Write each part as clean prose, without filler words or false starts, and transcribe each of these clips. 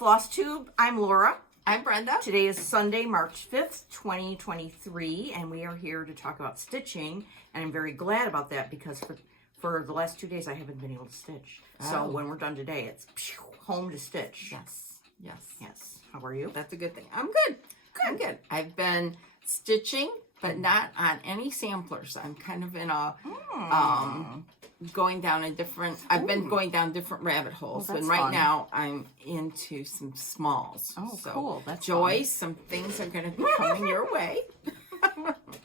flosstube. I'm Laura. I'm Brenda. Today is Sunday, March 5th, 2023, and we are here to talk about stitching. And I'm very glad about that because for the last 2 days I haven't been able to stitch. So when we're done today, it's home to stitch. Yes. How are you? That's a good thing. I'm good. I'm good. I've been stitching, but not on any samplers. I'm kind of in a going down a different. I've been going down different rabbit holes, and right now I'm into some smalls. Oh, so, cool! That's Joy. Some things are going to be coming your way.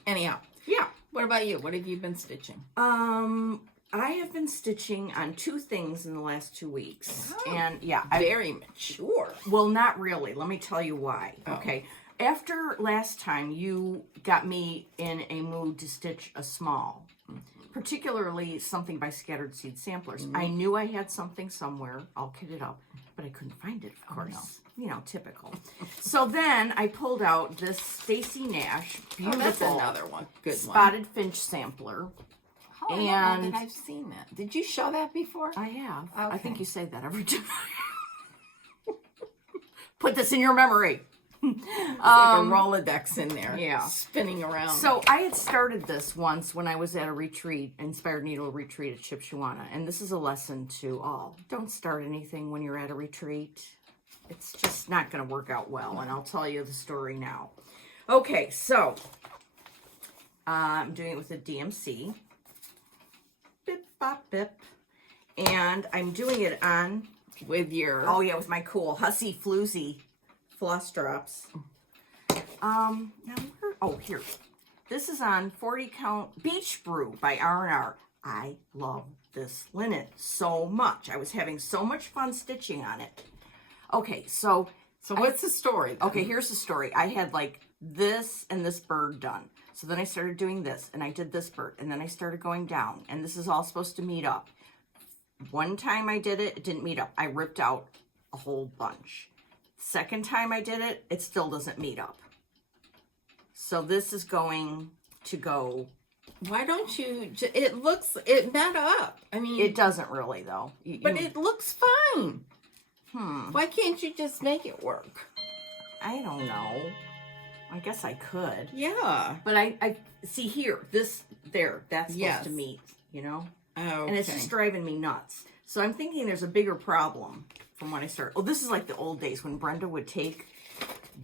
Anyhow, yeah. What about you? What have you been stitching? I have been stitching on 2 things in the last 2 weeks, and very mature. Well, not really. Let me tell you why. Oh. Okay. After last time, you got me in a mood to stitch a small, particularly something by Scattered Seed Samplers. I knew I had something somewhere. I'll kit it up, but I couldn't find it, of course. No. You know, typical. So then I pulled out this Stacy Nash beautiful that's another one. Good Spotted Finch sampler. Oh, I don't know that I've seen that. Did you show that before? I have. Okay. I think you say that every time. Put this in your memory. Like a Rolodex in there. Yeah. Spinning around. So I had started this once when I was at a retreat, Inspired Needle retreat at Shipshewana. And this is a lesson to all. Don't start anything when you're at a retreat. It's just not going to work out well. And I'll tell you the story now. Okay, so I'm doing it with a DMC. Bip, bop, bip. And I'm doing it on... with your... Oh, yeah, with my cool Hussy Floozy floss drops. Now here. This is on 40 Count Beach Brew by R&R. I love this linen so much. I was having so much fun stitching on it. Okay, so what's the story then? Okay, here's the story. I had like this and this bird done. So then I started doing this, and I did this bird, and then I started going down, and this is all supposed to meet up. One time I did it, it didn't meet up. I ripped out a whole bunch. Second time I did it, it still doesn't meet up. So this is going to go... Why don't you... It met up. I mean... It doesn't really, though. But it looks fine. Why can't you just make it work? I don't know. I guess I could. Yeah. But I see here, that's supposed to meet, you know? Oh, okay. And it's just driving me nuts. So I'm thinking there's a bigger problem from when I started. Oh, this is like the old days when Brenda would take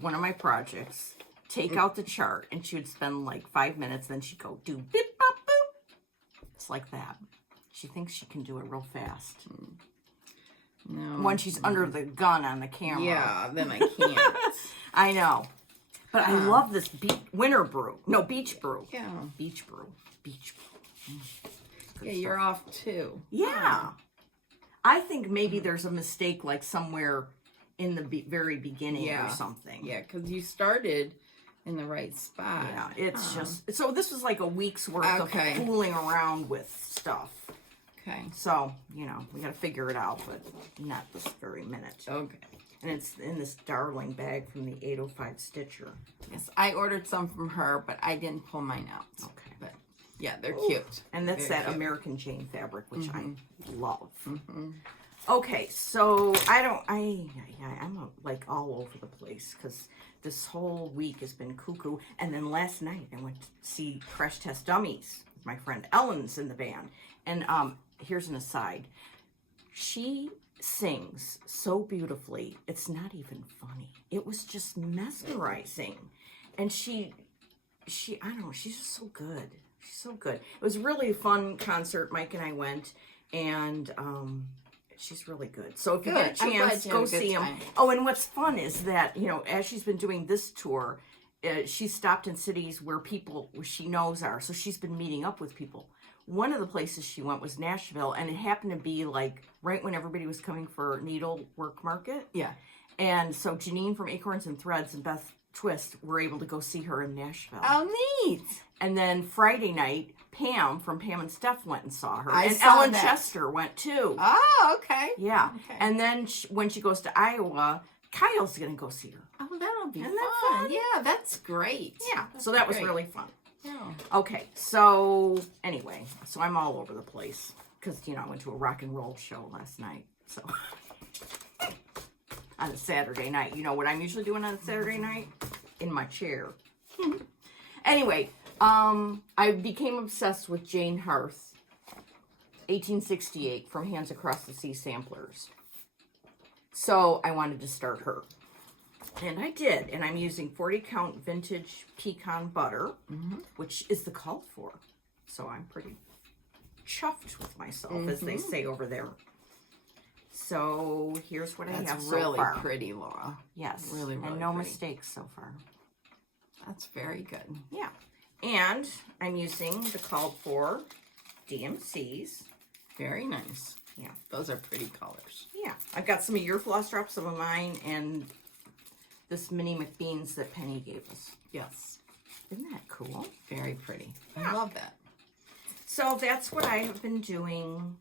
one of my projects, take out the chart, and she would spend like 5 minutes, then she'd go do bip, bop, boop. It's like that. She thinks she can do it real fast. No. When she's under the gun on the camera. Yeah, then I can't. I know. But I love this winter brew. No, beach brew. Yeah. Beach brew. Beach brew. Yeah, you're off too. Yeah. I think maybe there's a mistake like somewhere in the very beginning or something. Yeah, because you started in the right spot. Yeah, it's just... So this was like a week's worth of fooling around with stuff. Okay. So, you know, we got to figure it out, but not this very minute. Okay. And it's in this darling bag from the 805 Stitcher. Yes, I ordered some from her, but I didn't pull mine out. Okay. But yeah, they're cute. And that's Very that cute. American Jane fabric, which I love. Okay, so I'm like all over the place because this whole week has been cuckoo. And then last night I went to see Crash Test Dummies. My friend Ellen's in the band. And here's an aside. She sings so beautifully, it's not even funny. It was just mesmerizing. And she I don't know, she's just so good. She's so good. It was really a fun concert. Mike and I went, and she's really good. So if you get a chance, go see him. Oh, and what's fun is that, you know, as she's been doing this tour, she's stopped in cities where people she knows are. So she's been meeting up with people. One of the places she went was Nashville, and it happened to be like right when everybody was coming for needlework market. Yeah. And so Janine from Acorns and Threads and Beth Twist were able to go see her in Nashville. Oh, neat. And then Friday night, Pam from Pam and Steph went and saw her. And saw Ellen that. Chester went too. Oh, okay. Yeah. Okay. And then when she goes to Iowa, Kyle's going to go see her. Oh, that'll be Isn't fun. that fun? Yeah, that's great. Yeah. So that was great. really fun. Yeah. Okay. So anyway, so I'm all over the place because, you know, I went to a rock and roll show last night. So on a Saturday night. You know what I'm usually doing on a Saturday night? In my chair. Anyway, I became obsessed with Jane Hearth, 1868, from Hands Across the Sea Samplers. So I wanted to start her. And I did. And I'm using 40 count vintage pecan butter, which is the called for. So I'm pretty chuffed with myself, as they say over there. So here's what I have so far. Really pretty, Laura. Yes. Really, really and no pretty. mistakes so far. That's very good. Yeah. And I'm using the called for DMCs. Very nice. Yeah. Those are pretty colors. Yeah. I've got some of your floss drops, some of mine, and this mini McBean's that Penny gave us. Yes. Isn't that cool? Very pretty. Yeah. I love that. So that's what I have been doing.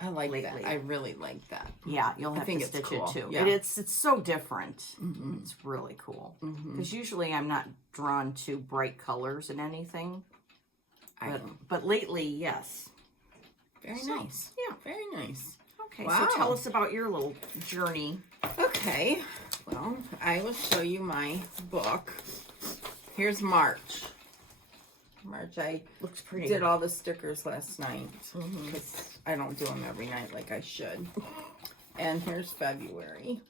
I like lately. that. I really like that. Yeah, you'll have think to it's stitch cool. it too. Yeah. It's so different. It's really cool. Because usually I'm not drawn to bright colors in anything. But lately, yes. Very nice. Yeah. Very nice. Okay, Wow. so tell us about your little journey. Okay. Well, I will show you my book. Here's March. I Looks pretty. did all the stickers last night because I don't do them every night like I should. And here's February.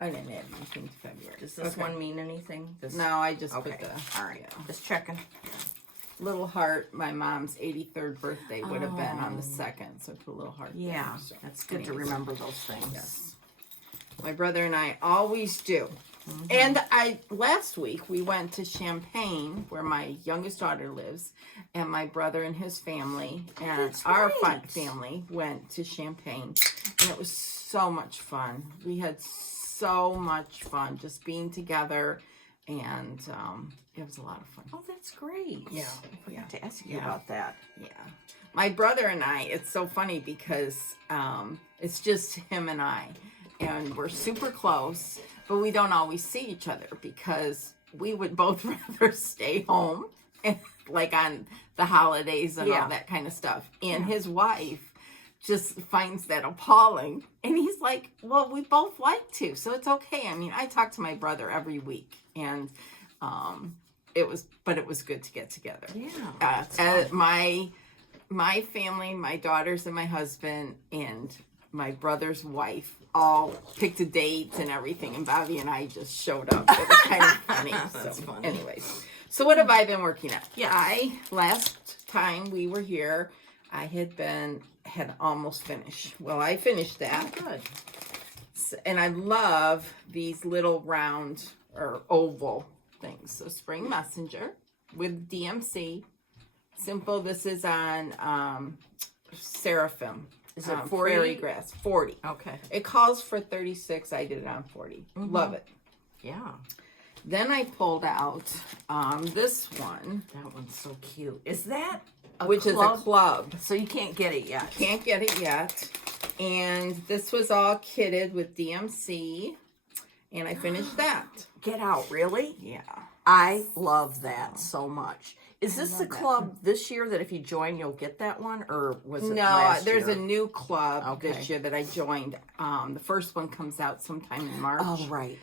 I didn't add anything to February. Does this one mean anything? This... No, I just Okay. put the... All right. Yeah. Just checking. Little heart. My mom's 83rd birthday would have been on the 2nd, so I put a little heart Yeah, there. So, that's good to anyways. remember those things. Yes. My brother and I always do. And last week we went to Champaign, where my youngest daughter lives, and my brother and his family and That's our right. family went to Champaign, and it was so much fun. We had so much fun just being together, and it was a lot of fun. Oh, that's great. Yeah. I forgot to ask you Yeah. about that. Yeah. My brother and I, it's so funny because it's just him and I. And we're super close, but we don't always see each other because we would both rather stay home, and, like on the holidays and all that kind of stuff. And his wife just finds that appalling. And he's like, well, we both like to, so it's okay. I mean, I talk to my brother every week, and it was good to get together. Yeah. My family, my daughters and my husband and my brother's wife all picked a date and everything, and Bobby and I just showed up. It was kind of funny. That's so, funny. anyways, so what have I been working on? Yeah. Last time we were here, I had almost finished. Well, I finished that. Good. And I love these little round or oval things. So Spring Messenger with DMC. Simple. This is on Seraphim. Is it 40? Prairie grass. 40. Okay. It calls for 36. I did it on 40. Love it. Yeah. Then I pulled out this one, That one's so cute. Is that which is a club. So you can't get it yet. Can't get it yet. And this was all kitted with DMC. And I finished that. Get out, really? Yeah. I love that so much. Is this the love that. club this year that if you join, you'll get that one? Or was it No, last there's year? a new club Okay. this year that I joined. The first one comes out sometime in March. Oh, right.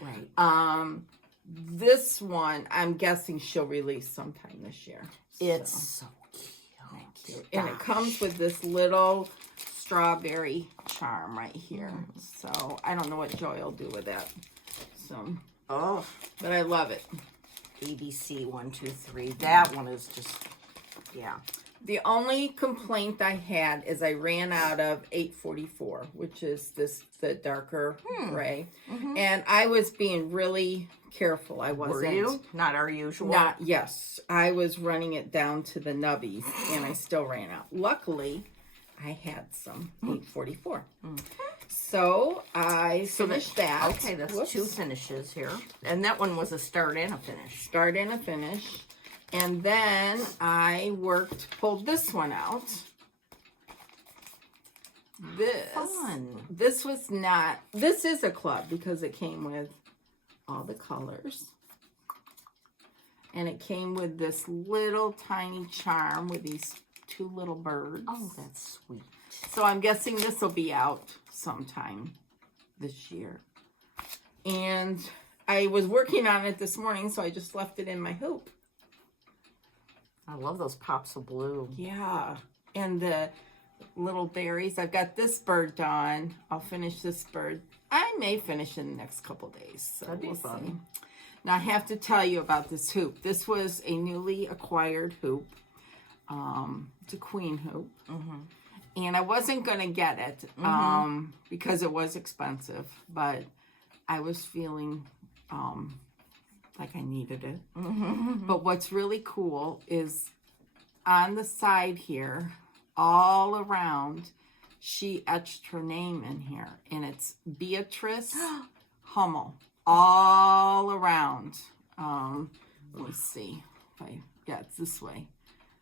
This one, I'm guessing she'll release sometime this year. It's so cute. And it comes with this little strawberry charm right here. So I don't know what Joy will do with that. So, Oh, but I love it. ABC 1, 2, 3. That one is just, yeah. The only complaint I had is I ran out of 844, which is the darker gray. And I was being really careful. I wasn't. Were you? Not our usual? Yes. I was running it down to the nubbies, and I still ran out. Luckily, I had some 844. So I finished that. Okay, that's Whoops. 2 finishes here. And that one was a start and a finish. Start and a finish. And then I pulled this one out. Fun. This is a club because it came with all the colors. And it came with this little tiny charm with these 2 little birds. Oh, that's sweet. So I'm guessing this will be out sometime this year. And I was working on it this morning, so I just left it in my hoop. I love those pops of blue. Yeah. And the little berries. I've got this bird done. I'll finish this bird. I may finish in the next couple days. So That'd be fun. See. Now, I have to tell you about this hoop. This was a newly acquired hoop. It's a queen hoop. And I wasn't going to get it because it was expensive. But I was feeling like I needed it. But what's really cool is on the side here, all around, she etched her name in here. And it's Beatrice Hummel. All around. Let me see. Yeah, it's this way.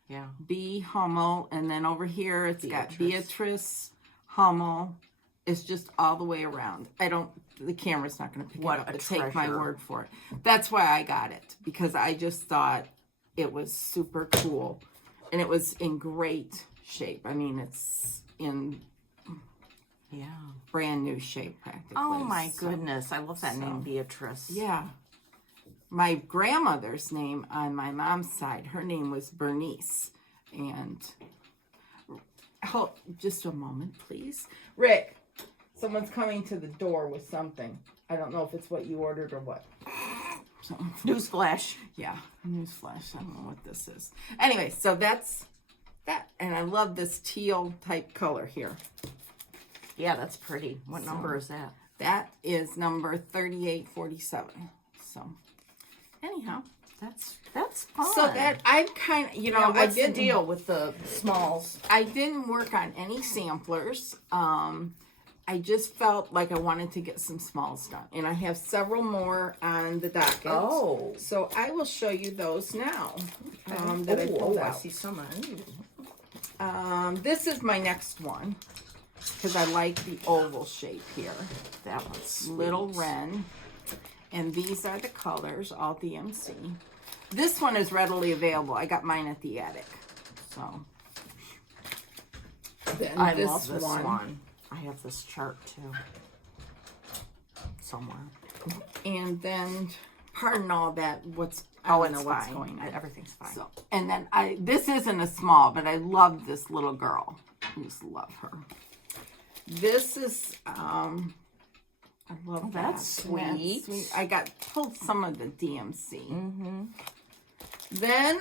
Yeah. B. Hummel. And then over here, it's got Beatrice Hummel. It's just all the way around. The camera's not going to pick it up, but take my word for it. That's why I got it, because I just thought it was super cool. And it was in great shape. I mean, it's in brand new shape practically. Oh my goodness. I love that name, Beatrice. Yeah. My grandmother's name on my mom's side, her name was Bernice. And hold just a moment, please. Rick, someone's coming to the door with something. I don't know if it's what you ordered or what. So, newsflash. Yeah, newsflash. I don't know what this is. Anyway, so that's that. And I love this teal type color here. Yeah, that's pretty. What number is that? That is number 3847. So, anyhow. That's fun. So that I kind of, what's the deal with the smalls? I didn't work on any samplers. I just felt like I wanted to get some smalls done. And I have several more on the docket. Oh. So I will show you those now. Okay. That I pulled out. I see some. This is my next one, because I like the oval shape here. That one's sweet. Little Wren. And these are the colors, all DMC. This one is readily available. I got mine at the attic. So. Then I love this one. I have this chart too. Somewhere. And then, pardon all that, I don't know what's going on. Everything's fine. So, and then this isn't a small, but I love this little girl. I just love her. This is, I love that. That's sweet. I pulled some of the DMC. Then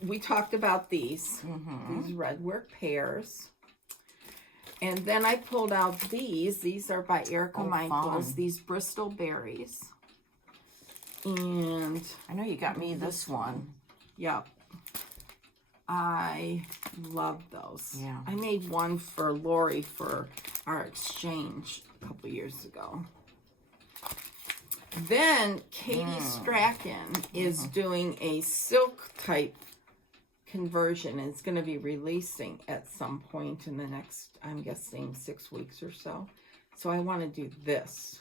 we talked about these red work pears. And then I pulled out these. These are by Erica Michaels. These Bristol berries. And I know you got me this one. Yep. I love those. Yeah. I made one for Lori for our exchange a couple years ago. Then Katie Strachan is doing a silk type conversion, and it's going to be releasing at some point in the next, I'm guessing, 6 weeks or so. So I want to do this.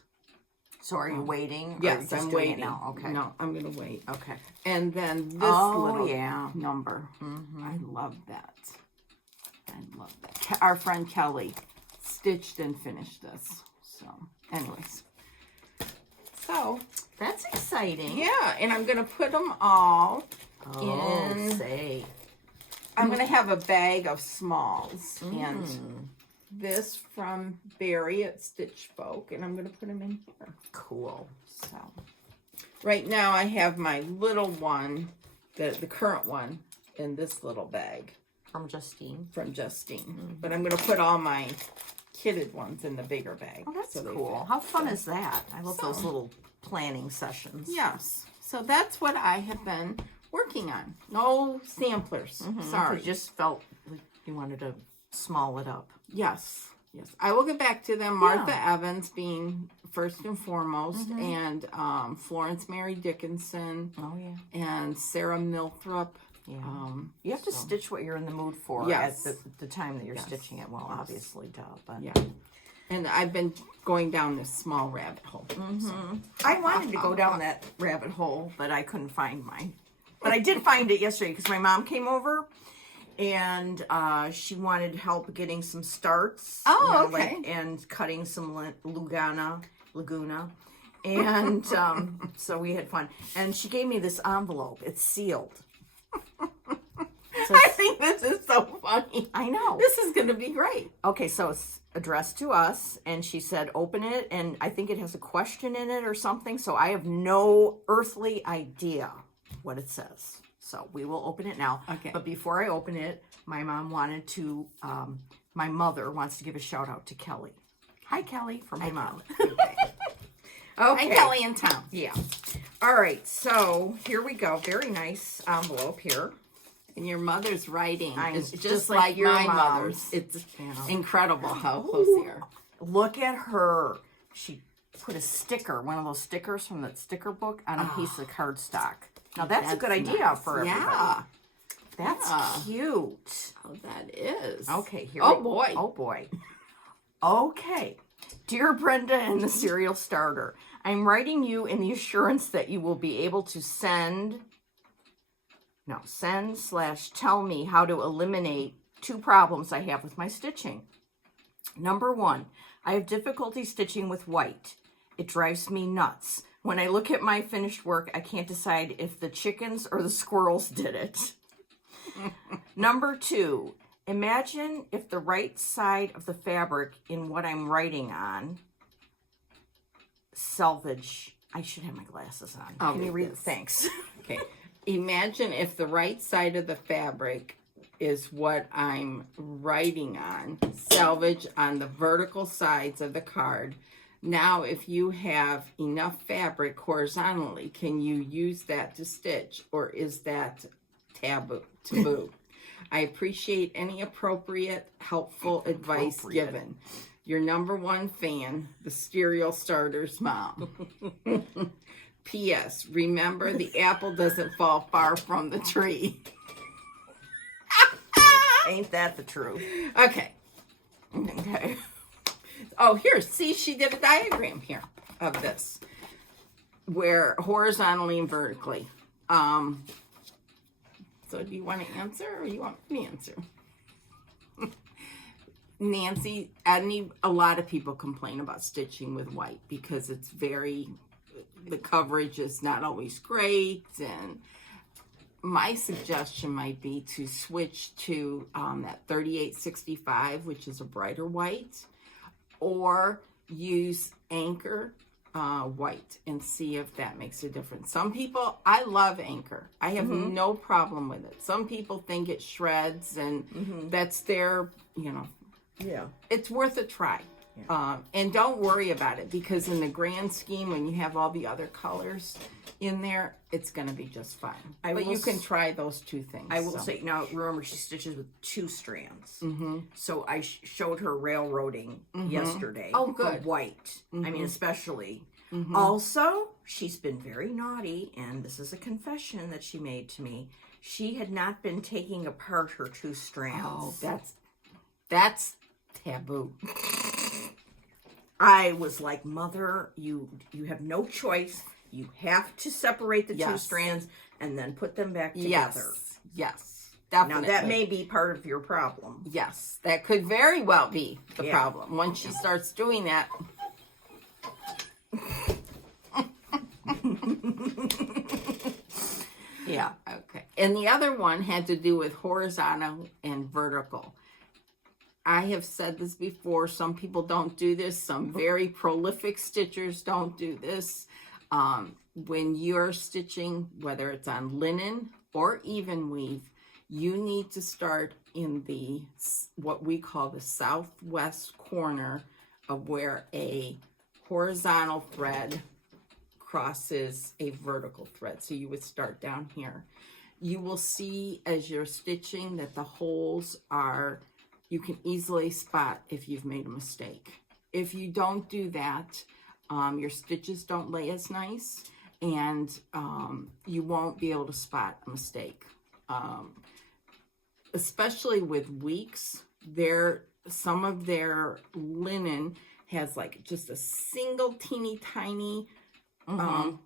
So are you waiting? Yes, I'm waiting. Now? Okay. No, I'm going to wait. Okay. And then this little yeah. number. I love that. I love that. Our friend Kelly stitched and finished this. So, anyways. So. That's exciting. Yeah, and I'm going to put them all in. I'm going to have a bag of smalls. And this from Barry at Stitch Folk, and I'm going to put them in here. Cool. So, right now I have my little one, the current one, in this little bag. From Justine. But I'm going to put all my kitted ones in the bigger bag. Oh, that's cool. How fun is that? I love those little planning sessions. Yes. So that's what I have been working on. No samplers. Sorry. You just felt like you wanted to small it up. Yes. I will get back to them. Martha Evans being first and foremost, and Florence Mary Dickinson. Oh, yeah. And Sarah Milthrop. Yeah. You have to stitch what you're in the mood for at the time that you're stitching it. Well, obviously, but yeah. And I've been going down this small rabbit hole. So. I wanted to go down that rabbit hole, but I couldn't find mine. But I did find it yesterday because my mom came over and she wanted help getting some starts. Oh, okay. And cutting some Lugana Laguna. And so we had fun. And she gave me this envelope. It's sealed. I think this is so funny. I know. This is going to be great. Okay, so it's addressed to us, and she said open it, and I think it has a question in it or something, so I have no earthly idea what it says. So we will open it now. Okay. But before I open it, my mom wanted to, my mother wants to give a shout out to Kelly. Hi, Kelly, from my mom. Okay. Okay. And Kelly in town. Yeah. All right, so here we go. Very nice envelope here. And your mother's writing is just just like like your my mom's. mother's. It's incredible how close they are. Look at her. She put a sticker, one of those stickers from that sticker book, on a piece of cardstock. Now, that's a good idea nice. for everybody. Yeah. That's cute. Oh, that is. Okay, here Oh, we boy. Oh, boy. Okay. Dear Brenda and the Serial Starter, I'm writing you in the assurance that you will be able to send/tell me how to eliminate 2 problems I have with my stitching. Number 1, I have difficulty stitching with white. It drives me nuts. When I look at my finished work, I can't decide if the chickens or the squirrels did it. Number 2, imagine if the right side of the fabric in what I'm writing on, selvage. I should have my glasses on. I'll Can you read read? this. Thanks. Okay. Imagine if the right side of the fabric is what I'm writing on, salvage on the vertical sides of the card. Now, if you have enough fabric horizontally, can you use that to stitch, or is that taboo? I appreciate any appropriate, helpful advice given. Your number 1 fan, the Serial Starter's mom. P.S. Remember, the apple doesn't fall far from the tree. Ain't that the truth? Okay. Okay. Oh, here. See, she did a diagram here of this, where horizontally and vertically. So do you want to answer, or you want me to answer? Nancy, a lot of people complain about stitching with white because it's the coverage is not always great, and my suggestion might be to switch to that 3865, which is a brighter white, or use Anchor white and see if that makes a difference. Some people, I love Anchor. I have no problem with it. Some people think it shreds, and that's their, Yeah. it's worth a try. Yeah. And don't worry about it, because in the grand scheme, when you have all the other colors in there, it's going to be just fine. But you can try those 2 things. I will say, now remember, she stitches with 2 strands. So I showed her railroading yesterday. Oh, good. For white. I mean, especially. Also, she's been very naughty, and this is a confession that she made to me. She had not been taking apart her 2 strands. Oh, that's taboo. I was like, Mother, you have no choice. You have to separate the 2 strands and then put them back together. Yes, definitely. Now, that may be part of your problem. Yes, that could very well be the problem. Once she starts doing that. Yeah. Okay. And the other one had to do with horizontal and vertical. I have said this before. Some people don't do this. Some very prolific stitchers don't do this. When you're stitching, whether it's on linen or even weave, you need to start in the what we call the southwest corner of where a horizontal thread crosses a vertical thread. So you would start down here. You will see as you're stitching that the holes are, you can easily spot if you've made a mistake. If you don't do that, your stitches don't lay as nice, and you won't be able to spot a mistake. Especially with weeks, some of their linen has like just a single teeny tiny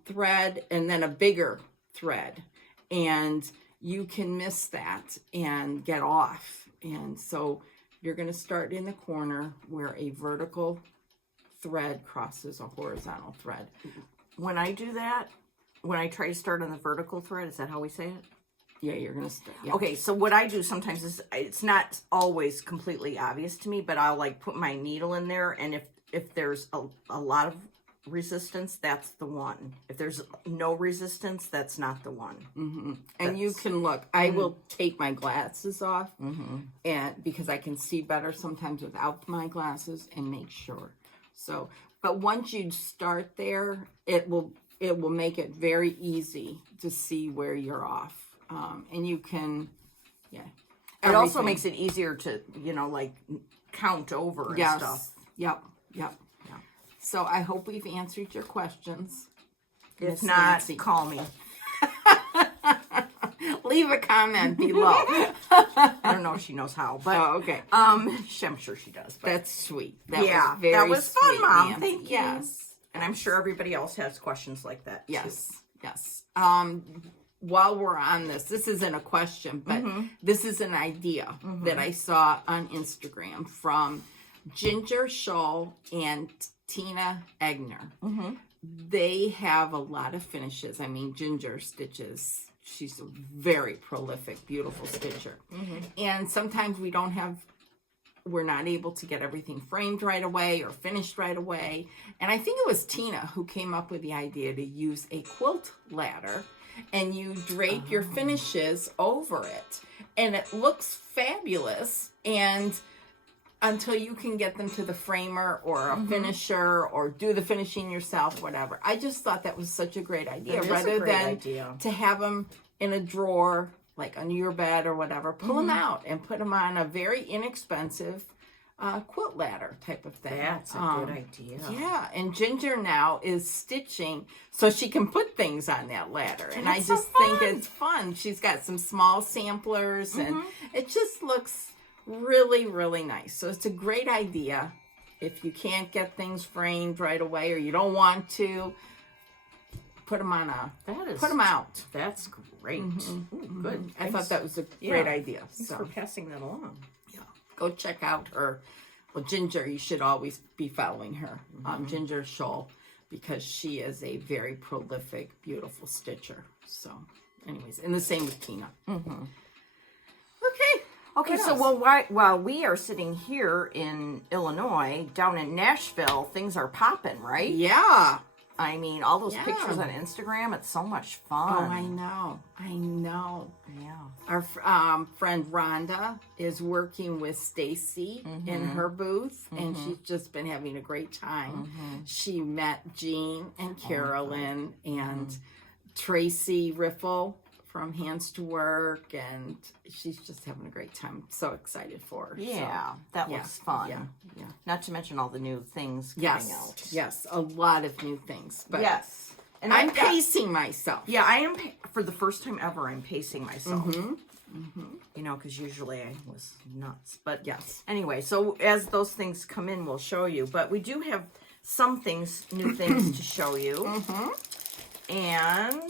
thread and then a bigger thread, and you can miss that and get off. And so you're going to start in the corner where a vertical thread crosses a horizontal thread. When I do that, when I try to start on the vertical thread, is that how we say it? Yeah, you're gonna start. Yeah. Okay, so what I do sometimes is, it's not always completely obvious to me, but I'll like put my needle in there, and if there's a lot of resistance, that's the one. If there's no resistance, that's not the one. Mm-hmm. And you can look. I will take my glasses off, and because I can see better sometimes without my glasses, and make sure. So, but once you start there, it will make it very easy to see where you're off. And you can, yeah. It also makes it easier to, like count over and stuff. Yep. So I hope we've answered your questions. If Miss not, Nancy. call me. Leave a comment below. I don't know if she knows how, but okay. I'm sure she does. But That's sweet. That yeah, was very that was fun, sweet, Mom. Nancy. Thank you. Yes. And I'm sure everybody else has questions like that too. Yes. While we're on this isn't a question, but this is an idea that I saw on Instagram from Ginger Scholl and Tina Egner. They have a lot of finishes. I mean, Ginger stitches. She's a very prolific, beautiful stitcher. And sometimes we're not able to get everything framed right away or finished right away. And I think it was Tina who came up with the idea to use a quilt ladder, and you drape your finishes over it. And it looks fabulous, and until you can get them to the framer or a finisher or do the finishing yourself, whatever. I just thought that was such a great idea. Rather than to have them in a drawer, like under your bed or whatever, pull them out and put them on a very inexpensive quilt ladder type of thing. That's a good idea. Yeah, and Ginger now is stitching so she can put things on that ladder. And I just think it's fun. She's got some small samplers, and it just looks really, really nice. So it's a great idea. If you can't get things framed right away, or you don't want to, put them on put them out. That's great. Ooh, good. I thought that was a great idea. Thanks for passing that along. Yeah. Go check out her. Well, Ginger, you should always be following her. Ginger Scholl, because she is a very prolific, beautiful stitcher. So, anyways, and the same with Tina. Okay, so while we are sitting here in Illinois, down in Nashville, things are popping, right? Yeah. I mean, all those pictures on Instagram, it's so much fun. Oh, I know. Yeah. Our friend Rhonda is working with Stacy in her booth, and she's just been having a great time. She met Jean and Carolyn and Tracy Riffle from Hands to Work, and she's just having a great time. So excited for her. Yeah, that looks fun. Yeah. Not to mention all the new things coming out. Yes, a lot of new things. But yes. And I'm pacing myself. Yeah, I am. For the first time ever, I'm pacing myself. Because usually I was nuts. But yes. Anyway, so as those things come in, we'll show you. But we do have some new things to show you. And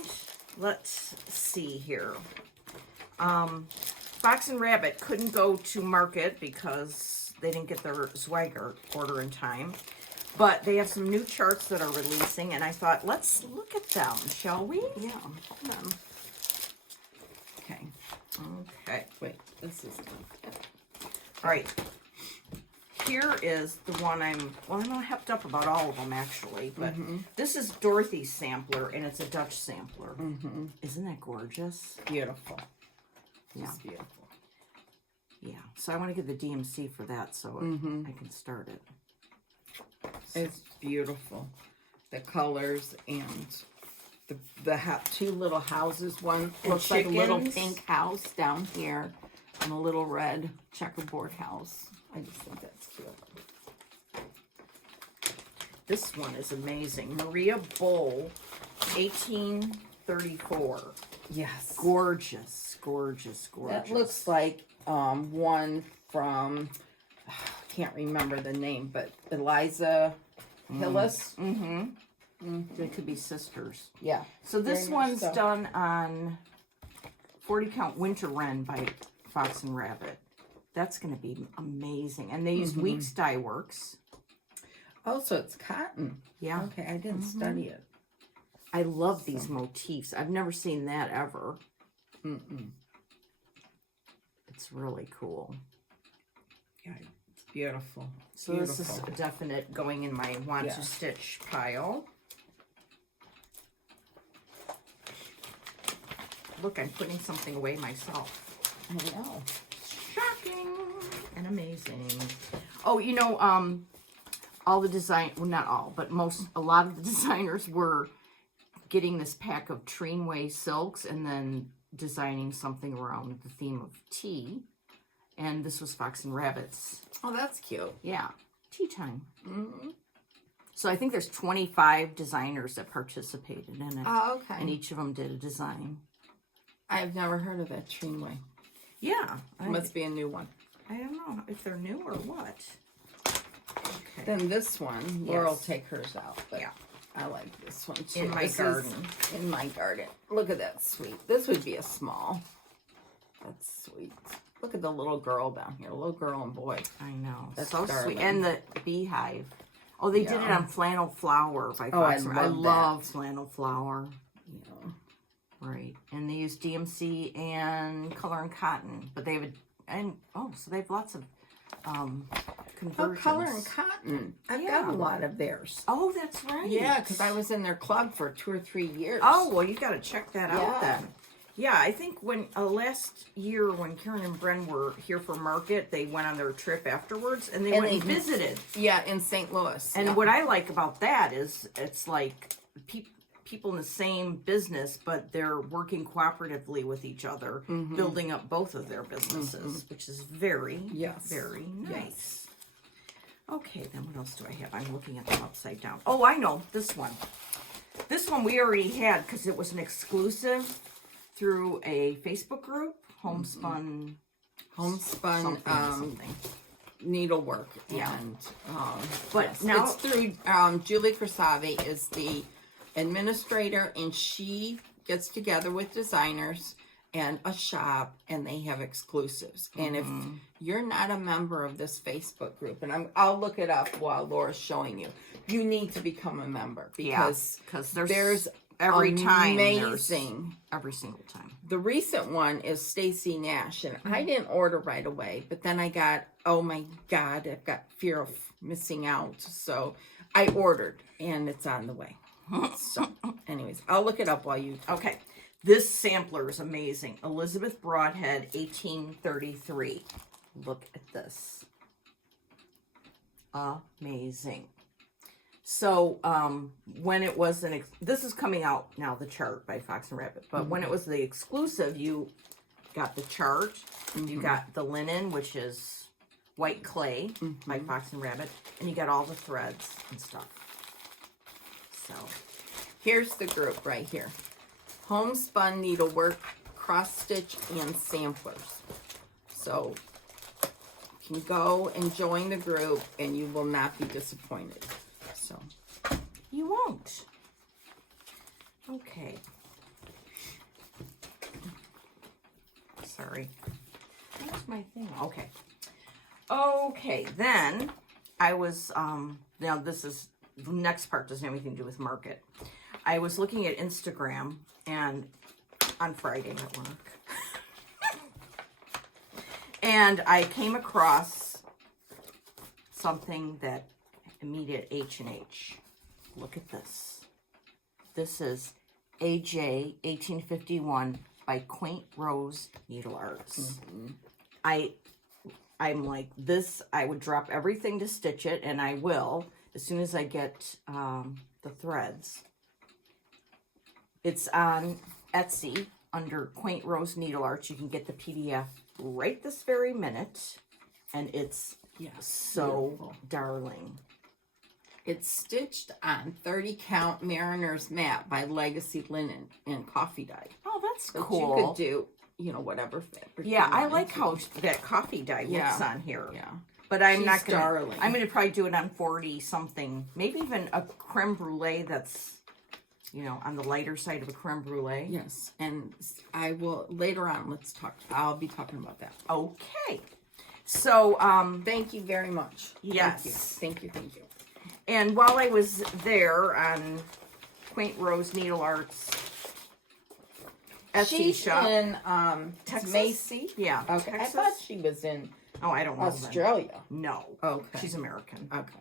let's see here. Fox and Rabbit couldn't go to market because they didn't get their Swagger order in time. But they have some new charts that are releasing, and I thought, let's look at them, shall we? Yeah, hold on. Okay. Wait, this is good. All right. Here is the one I'm not hepped up about all of them, actually, but this is Dorothy's sampler, and it's a Dutch sampler. Isn't that gorgeous? Beautiful. Yeah. It's beautiful. Yeah. So I want to get the DMC for that so I can start it. It's beautiful. The colors and the two little houses. One looks like a little pink house down here and a little red checkerboard house. I just think that's cute. This one is amazing. Maria Bowl, 1834. Yes. Gorgeous, gorgeous, gorgeous. That looks like one from, I can't remember the name, but Eliza Hillis. They could be sisters. Yeah. So this one's done on 40 count Winter Wren by Fox and Rabbit. That's going to be amazing. And they used Weeks Dye Works. Oh, so it's cotton. Yeah. Okay, I didn't study it. I love these motifs. I've never seen that ever. It's really cool. Yeah, it's beautiful. So this is a definite going in my want to stitch pile. Look, I'm putting something away myself. I know. Shocking and amazing. Oh, you know, all the design, well, not all, but a lot of the designers were getting this pack of Treenway silks and then designing something around the theme of tea. And this was Fox and Rabbits. Oh, that's cute. Yeah, tea time. So I think there's 25 designers that participated in it. Oh, okay. And each of them did a design. I've never heard of that Treenway. Yeah. Must be a new one. I don't know if they're new or what. Okay. Then this one, Laura will take hers out. But Yeah. I like this one too. In my garden. In my garden. Look at that sweet. This would be a small. That's sweet. Look at the little girl down here. Little girl and boy. I know. That's so darling. sweet. And the beehive. Oh, they did it on Flannel Flower by Fox. I love Flannel Flower. Yeah. Right. And they use DMC and Color and Cotton. But they have so they have lots of conversions. Oh, Color and Cotton. I've got a lot of theirs. Oh, that's right. Yeah, because I was in their club for 2 or 3 years. Oh, well, you got to check that out then. Yeah, I think when last year when Karen and Bren were here for market, they went on their trip afterwards and they went and visited. Yeah, in St. Louis. And what I like about that is it's like people in the same business, but they're working cooperatively with each other, building up both of their businesses, which is very, very nice. Yes. Okay, then what else do I have? I'm looking at them upside down. Oh, I know, this one. This one we already had because it was an exclusive through a Facebook group, Homespun something. Needlework. Yeah. And, but now it's through Julie Krasavi is the administrator, and she gets together with designers and a shop, and they have exclusives. And if you're not a member of this Facebook group, and I'll look it up while Laura's showing you, you need to become a member because there's every time amazing every single time. The recent one is Stacy Nash, and I didn't order right away, but then I got, oh my God, I've got fear of missing out. So I ordered, and it's on the way. So anyways, I'll look it up while you talk. Okay. This sampler is amazing. Elizabeth Broadhead, 1833. Look at this. Amazing. So, when it was this is coming out now, the chart by Fox and Rabbit, but when it was the exclusive, you got the chart, you got the linen, which is white clay by Fox and Rabbit, and you got all the threads and stuff. So, here's the group right here. Homespun needlework, cross stitch, and samplers. So, you can go and join the group, and you will not be disappointed. So you won't. Okay. Sorry. Where's my thing? Okay. Okay, then I was now this is the next part doesn't have anything to do with market. I was looking at Instagram and on Friday at work. And I came across something that immediate H&H. Look at this. This is AJ 1851 by Quaint Rose Needle Arts. I'm like this. I would drop everything to stitch it, and I will as soon as I get the threads. It's on Etsy under Quaint Rose Needle Arts. You can get the PDF right this very minute, and it's so beautiful. Darling. It's stitched on 30 count Mariner's Mat by Legacy Linen and coffee dye. Oh, that's but cool. You could do, whatever fabric. Yeah, I like how that coffee dye looks on here. Yeah. But I'm not gonna. Darling. I'm gonna probably do it on 40 something, maybe even a creme brulee that's, on the lighter side of a creme brulee. Yes, and I will later on. I'll be talking about that. Okay. So, thank you very much. Yes. Thank you. And while I was there on Quaint Rose Needle Arts Etsy She's shop. in Texas? Macy. Yeah. Okay. Texas? I thought she was in Oh, I don't know. Australia. Then. No. Okay. She's American. Okay.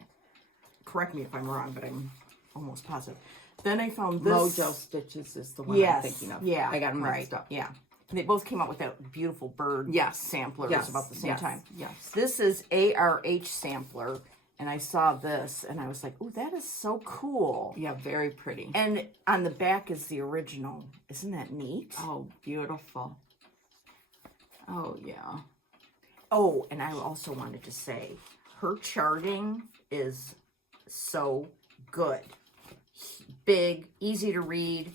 Correct me if I'm wrong, but I'm almost positive. Then I found this. Mojo Stitches is the one I'm thinking of. Yeah. I got them right. mixed up. Yeah. They both came out with that beautiful bird samplers about the same time. Yes. This is ARH sampler, and I saw this, and I was like, "Ooh, that is so cool." Yeah, very pretty. And on the back is the original. Isn't that neat? Oh, beautiful. Oh, yeah. Oh, and I also wanted to say, her charting is so good. Big, easy to read,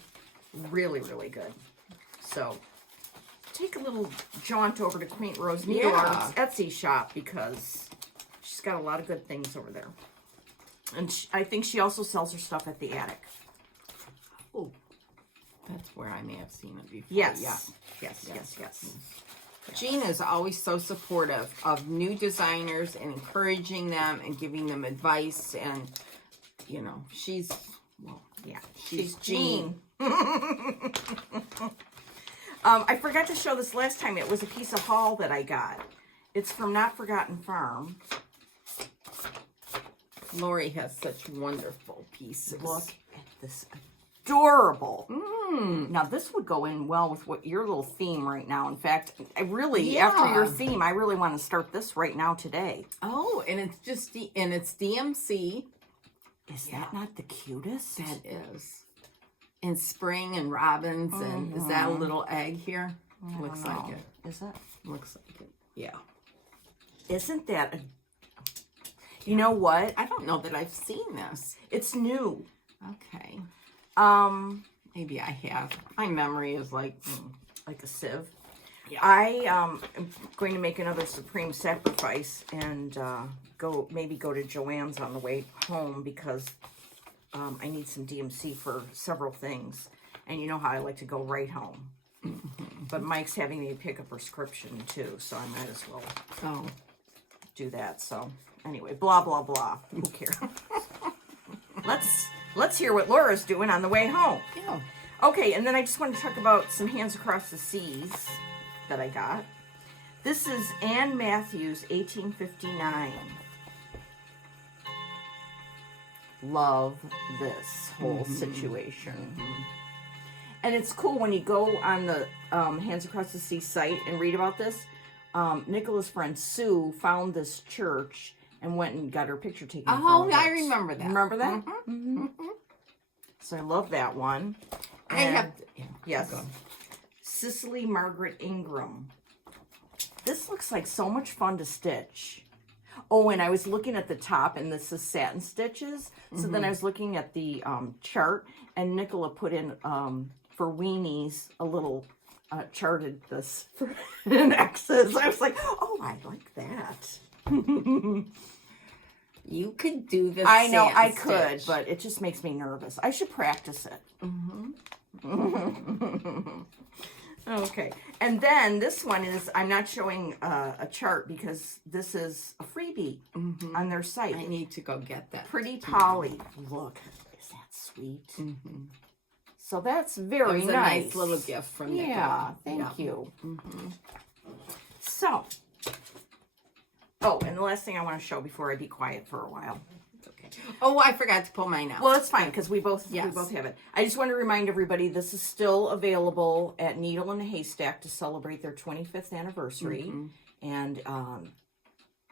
really, really good. So, take a little jaunt over to Quaint Rose Needle Arts Etsy shop because she's got a lot of good things over there. And I think she also sells her stuff at the attic. Oh, that's where I may have seen it before. Yes. Yeah. Yes. Jean is always so supportive of new designers and encouraging them and giving them advice. And, you know, she's Jean. I forgot to show this last time. It was a piece of haul that I got. It's from Not Forgotten Farm. Lori has such wonderful pieces. Look at this adorable. Now this would go in well with what your little theme right now. In fact, I really after your theme, I really want to start this right now today. Oh, and it's just it's DMC. Is that not the cutest? That is. And spring and robins and is that a little egg here? Looks like it. Is it? Looks like it. Yeah. Isn't that you know what? I don't know that I've seen this. It's new. Okay. Maybe I have. My memory is like a sieve. Yeah. I am going to make another Supreme Sacrifice and go to Joann's on the way home because I need some DMC for several things. And you know how I like to go right home. But Mike's having me pick a prescription too, so I might as well do that. So anyway, blah blah blah. Who cares? Let's hear what Laura's doing on the way home. Yeah. Okay, and then I just want to talk about some Hands Across the Seas that I got. This is Anne Matthews, 1859. Love this whole situation. And it's cool when you go on the Hands Across the Sea site and read about this. Nicola's friend Sue found this church and went and got her picture taken. Oh, I remember that. Remember that? So I love that one. I have. Yes. Cicely Margaret Ingram. This looks like so much fun to stitch. Oh, and I was looking at the top, and this is satin stitches. So then I was looking at the chart, and Nicola put in, for weenies, a little charted this for in X's. I was like, oh, I like that. You could do this. I know I could, but it just makes me nervous. I should practice it. Okay, and then this one is, I'm not showing a chart because this is a freebie on their site. I need to go get that. Pretty Polly. Look, is that sweet? So that's very It was nice. a nice little gift from Nicola. Yeah, thank you. So, oh, and the last thing I want to show before I be quiet for a while. Okay. Oh, I forgot to pull mine out. Well, that's fine because we both have it. I just want to remind everybody this is still available at Needle in a Haystack to celebrate their 25th anniversary, and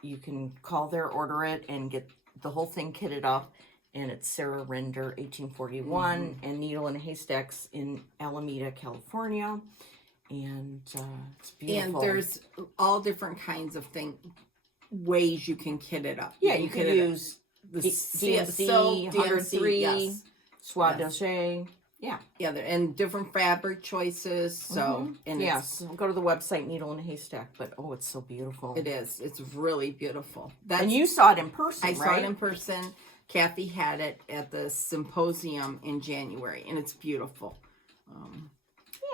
you can call there, order it, and get the whole thing kitted up. And it's Sarah Rinder, 1841, and Needle in a Haystacks in Alameda, California, and it's beautiful. And there's all different kinds of ways you can kit it up. Yeah, you can use the DMC, 103, yes. Soie d'Alger. Yeah. Yeah, and different fabric choices. So, and yes, go to the website, Needle in a Haystack. But oh, it's so beautiful. it is. It's really beautiful. And you saw it in person, I right? saw it in person. Kathy had it at the symposium in January, and it's beautiful.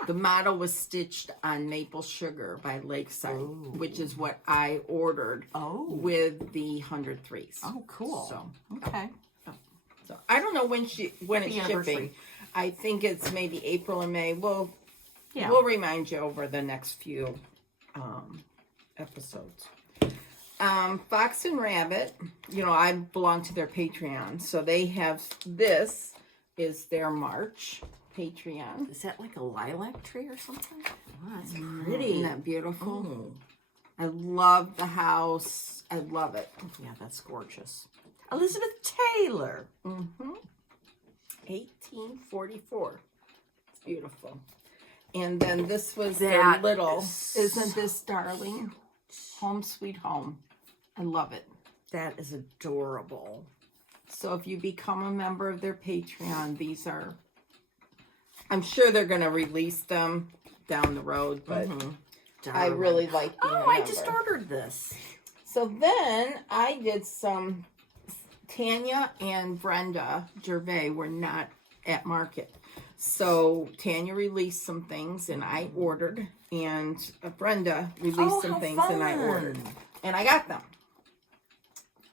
The model was stitched on maple sugar by Lakeside, which is what I ordered with the 103s. Oh, cool. So, okay. So I don't know when it's The anniversary. shipping. I think it's maybe April or May. We'll Yeah. we'll remind you over the next few episodes. Fox and Rabbit, you know, I belong to their Patreon, so they have, this is their March Patreon. Is that like a lilac tree or something? Oh, that's pretty. Isn't that beautiful? Oh. I love the house. I love it. Yeah, that's gorgeous. Elizabeth Taylor. 1844. It's beautiful. And then this was their That little, is isn't this darling? Home Sweet Home. I love it. That is adorable. So if you become a member of their Patreon, these are, I'm sure they're going to release them down the road, but I really like being a Oh, I member. just ordered this. So then I did some, Tanya and Brenda Gervais were not at market. So Tanya released some things and I ordered, and Brenda released some things and I ordered. And I got them.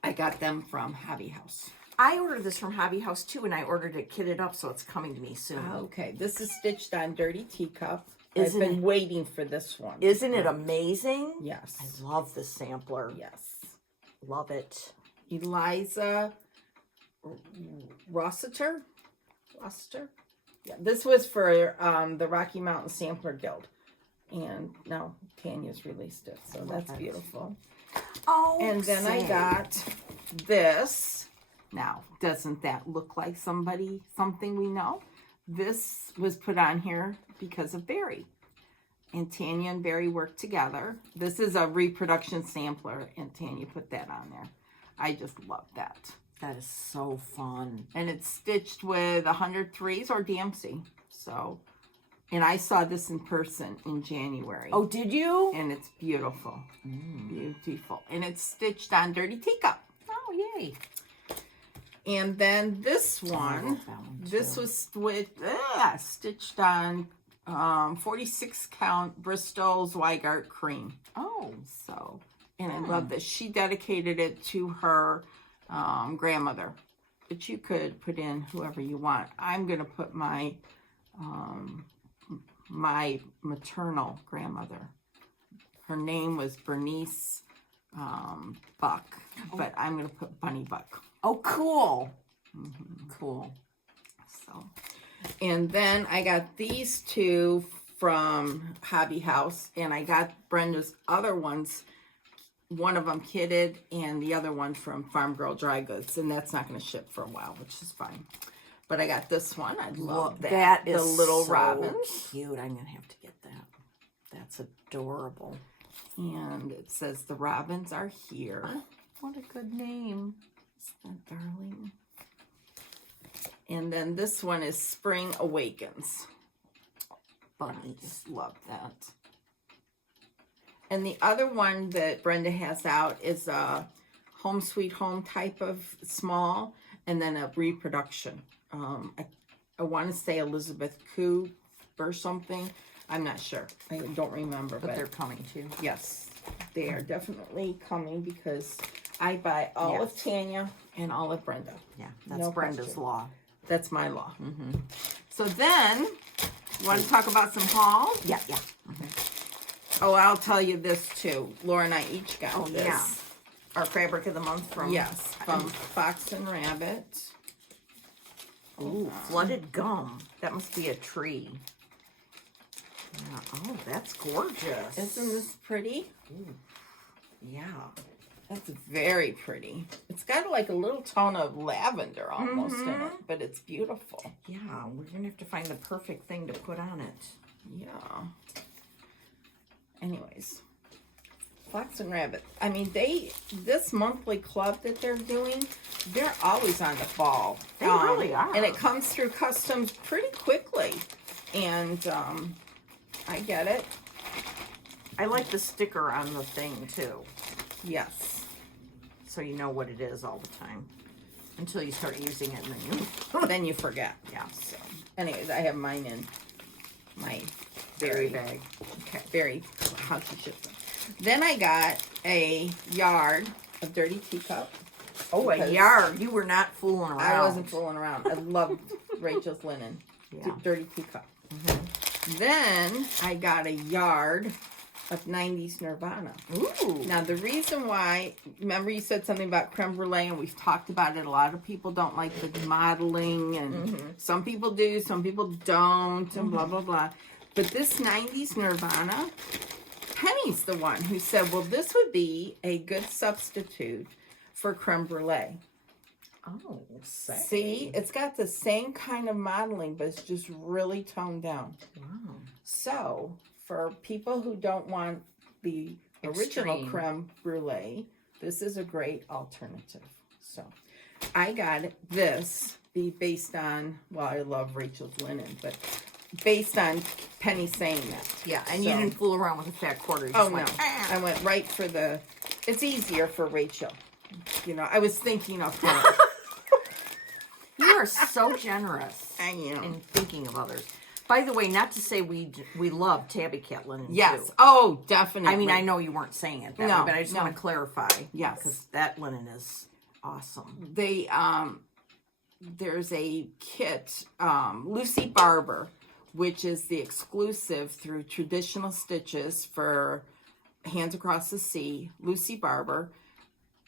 I got them from Hobby House. I ordered this from Hobby House too, and I ordered it kitted up, so it's coming to me soon. Okay, this is stitched on Dirty Teacup. Isn't I've been it- waiting for this one. Isn't it amazing? Yes. I love the sampler. Yes. Love it. Eliza Rossiter. Yeah, this was for the Rocky Mountain Sampler Guild. And now Tanya's released it, so that's it. beautiful. Oh, And then I got this. Now, doesn't that look like something we know? This was put on here because of Barry. And Tanya and Barry worked together. This is a reproduction sampler, and Tanya put that on there. I just love that. That is so fun. And it's stitched with 103s or DMC. So, and I saw this in person in January. Oh, did you? And it's beautiful. Beautiful. And it's stitched on Dirty Teacup. Oh, yay. And then this I one, love that one, this too. was stitched on 46 count Bristol Zweigart cream. Oh. So, and I love this. She dedicated it to her grandmother, but you could put in whoever you want. I'm going to put my my maternal grandmother. Her name was Bernice Buck, but I'm going to put Bunny Buck. Oh, cool. Cool. So, and then I got these two from Hobby House, and I got Brenda's other ones. One of them kitted, and the other one from Farm Girl Dry Goods, and that's not going to ship for a while, which is fine. But I got this one. I love that. That is the little so robins. cute. I'm going to have to get that. That's adorable. And it says the robins are here. Oh, what a good name. Isn't that darling? And then this one is Spring Awakens. Bunnies. Just love that. And the other one that Brenda has out is a Home Sweet Home type of small, and then a reproduction. I want to say Elizabeth Coop or something. I'm not sure. I don't remember. But they're coming too. Yes, they are definitely coming because I buy all of Tanya and all of Brenda. Yeah, that's No Brenda's question. law. That's my law. So then, you want to talk about some hauls? Yeah, yeah. Oh, I'll tell you this too. Laura and I each got this. Yeah. Our fabric of the month from... Yes, from Fox and Rabbit. Ooh, flooded gum. That must be a tree. Yeah. Oh, that's gorgeous. Isn't this pretty? Yeah. That's very pretty. It's got like a little tone of lavender almost in it, but it's beautiful. Yeah, we're going to have to find the perfect thing to put on it. Yeah. Anyways, Fox and Rabbit. I mean, this monthly club that they're doing, they're always on the ball. They really are. And it comes through customs pretty quickly. And I get it. I like the sticker on the thing, too. Yes. So you know what it is all the time. Until you start using it, and then you... Then you forget. Yeah. So, anyways, I have mine in my Berry bag. Okay, very how to ship them. Then I got a yard of Dirty Teacup. Oh, a yard. You were not fooling around. I wasn't fooling around. I loved Rachel's linen. Yeah. Dirty Teacup. Then I got a yard of 90s Nirvana. Ooh. Now, the reason why, remember you said something about creme brulee, and we've talked about it. A lot of people don't like the modeling, and some people do, some people don't, and blah, blah, blah. But this 90s Nirvana, Penny's the one who said, well, this would be a good substitute for creme brulee. Oh, say. See, it's got the same kind of modeling, but it's just really toned down. Wow. So, for people who don't want the original Extreme. creme brulee, this is a great alternative. So, I got this based on, well, I love Rachel's linen, but based on Penny saying that. Yeah, and you didn't fool around with a fat quarter. You Oh, just no. went, "Ah." I went right for it's easier for Rachel. You know, I was thinking of her. You are so generous I am. in thinking of others. By the way, not to say we love Tabby Cat linen, Yes. too. Oh, definitely. I mean, I know you weren't saying it that No, way, but I just no. want to clarify. Yes. Because that linen is awesome. They, there's a kit, Lucy Barber, which is the exclusive through Traditional Stitches for Hands Across the Sea. Lucy Barber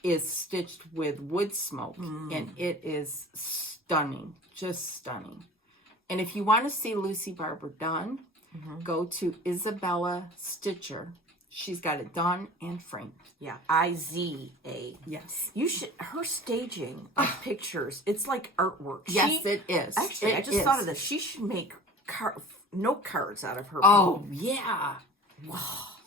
is stitched with wood smoke, and it is stunning, just stunning. And if you want to see Lucy Barber done, go to Isabella Stitcher. She's got it done and framed. Yeah, IZA. Yes. You should, her staging of pictures, it's like artwork. Yes, it is. Actually, I It just is. thought of this. She should make note cards out of her. Oh, yeah.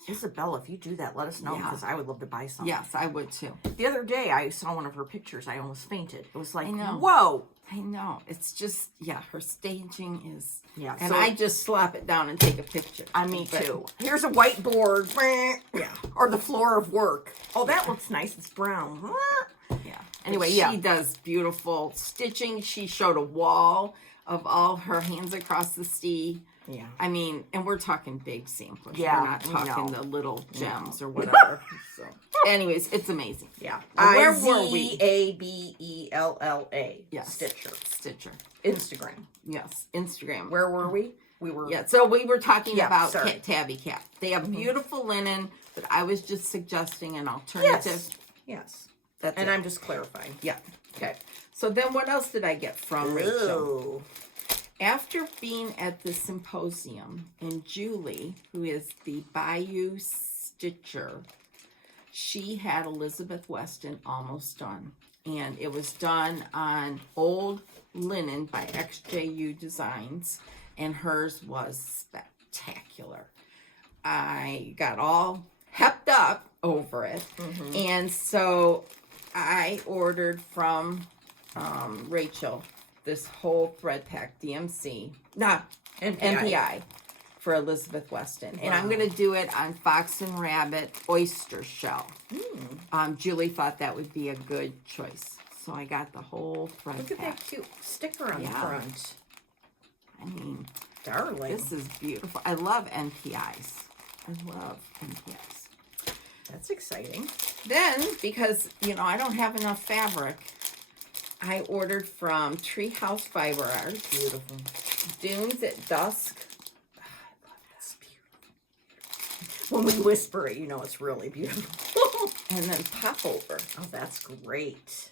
Isabella, if you do that, let us know, Yeah. because I would love to buy some. Yes, I would too. The other day, I saw one of her pictures. I almost fainted. It was like, I know. whoa. I know. It's just, yeah, her staging is... Yeah, And so- I just slap it down and take a picture. Me But- too. Here's a whiteboard. Yeah. Or the floor of work. Oh, that looks nice. It's brown. Yeah. Anyway, But yeah. She does beautiful stitching. She showed a wall of all her Hands Across the Sea. Yeah. I mean, and we're talking big samplers. Yeah, We're not talking no. the little gems or whatever. So, anyways, it's amazing. Yeah. Now, where were we? IZABELLA. Yes. Stitcher. Stitcher. Instagram. Yes. Instagram. Where were we? We were. Yeah, so we were talking Yeah, about sorry. Mm-hmm. Tabby Cat. They have beautiful linen, but I was just suggesting an alternative. Yes. That's And it. I'm just clarifying. Yeah. Okay. So then what else did I get from Rachel? Ooh. After being at the symposium, and Julie, who is the Bayou Stitcher, she had Elizabeth Weston almost done. And it was done on old linen by XJU Designs, and hers was spectacular. I got all hepped up over it, and so I ordered from Rachel this whole thread pack, NPI for Elizabeth Weston. And I'm Wow. going to do it on Fox and Rabbit oyster shell. Julie thought that would be a good choice. So I got the whole thread Look at pack. that cute sticker on the Yeah. front. I mean, Darling. this is beautiful. I love NPIs. I love NPIs. That's exciting. Then, because, you know, I don't have enough fabric, I ordered from Treehouse Fiber Arts. Beautiful. Dunes at Dusk. I love this. Beautiful. When we whisper it, you know it's really beautiful. And then Popover. Oh, that's great.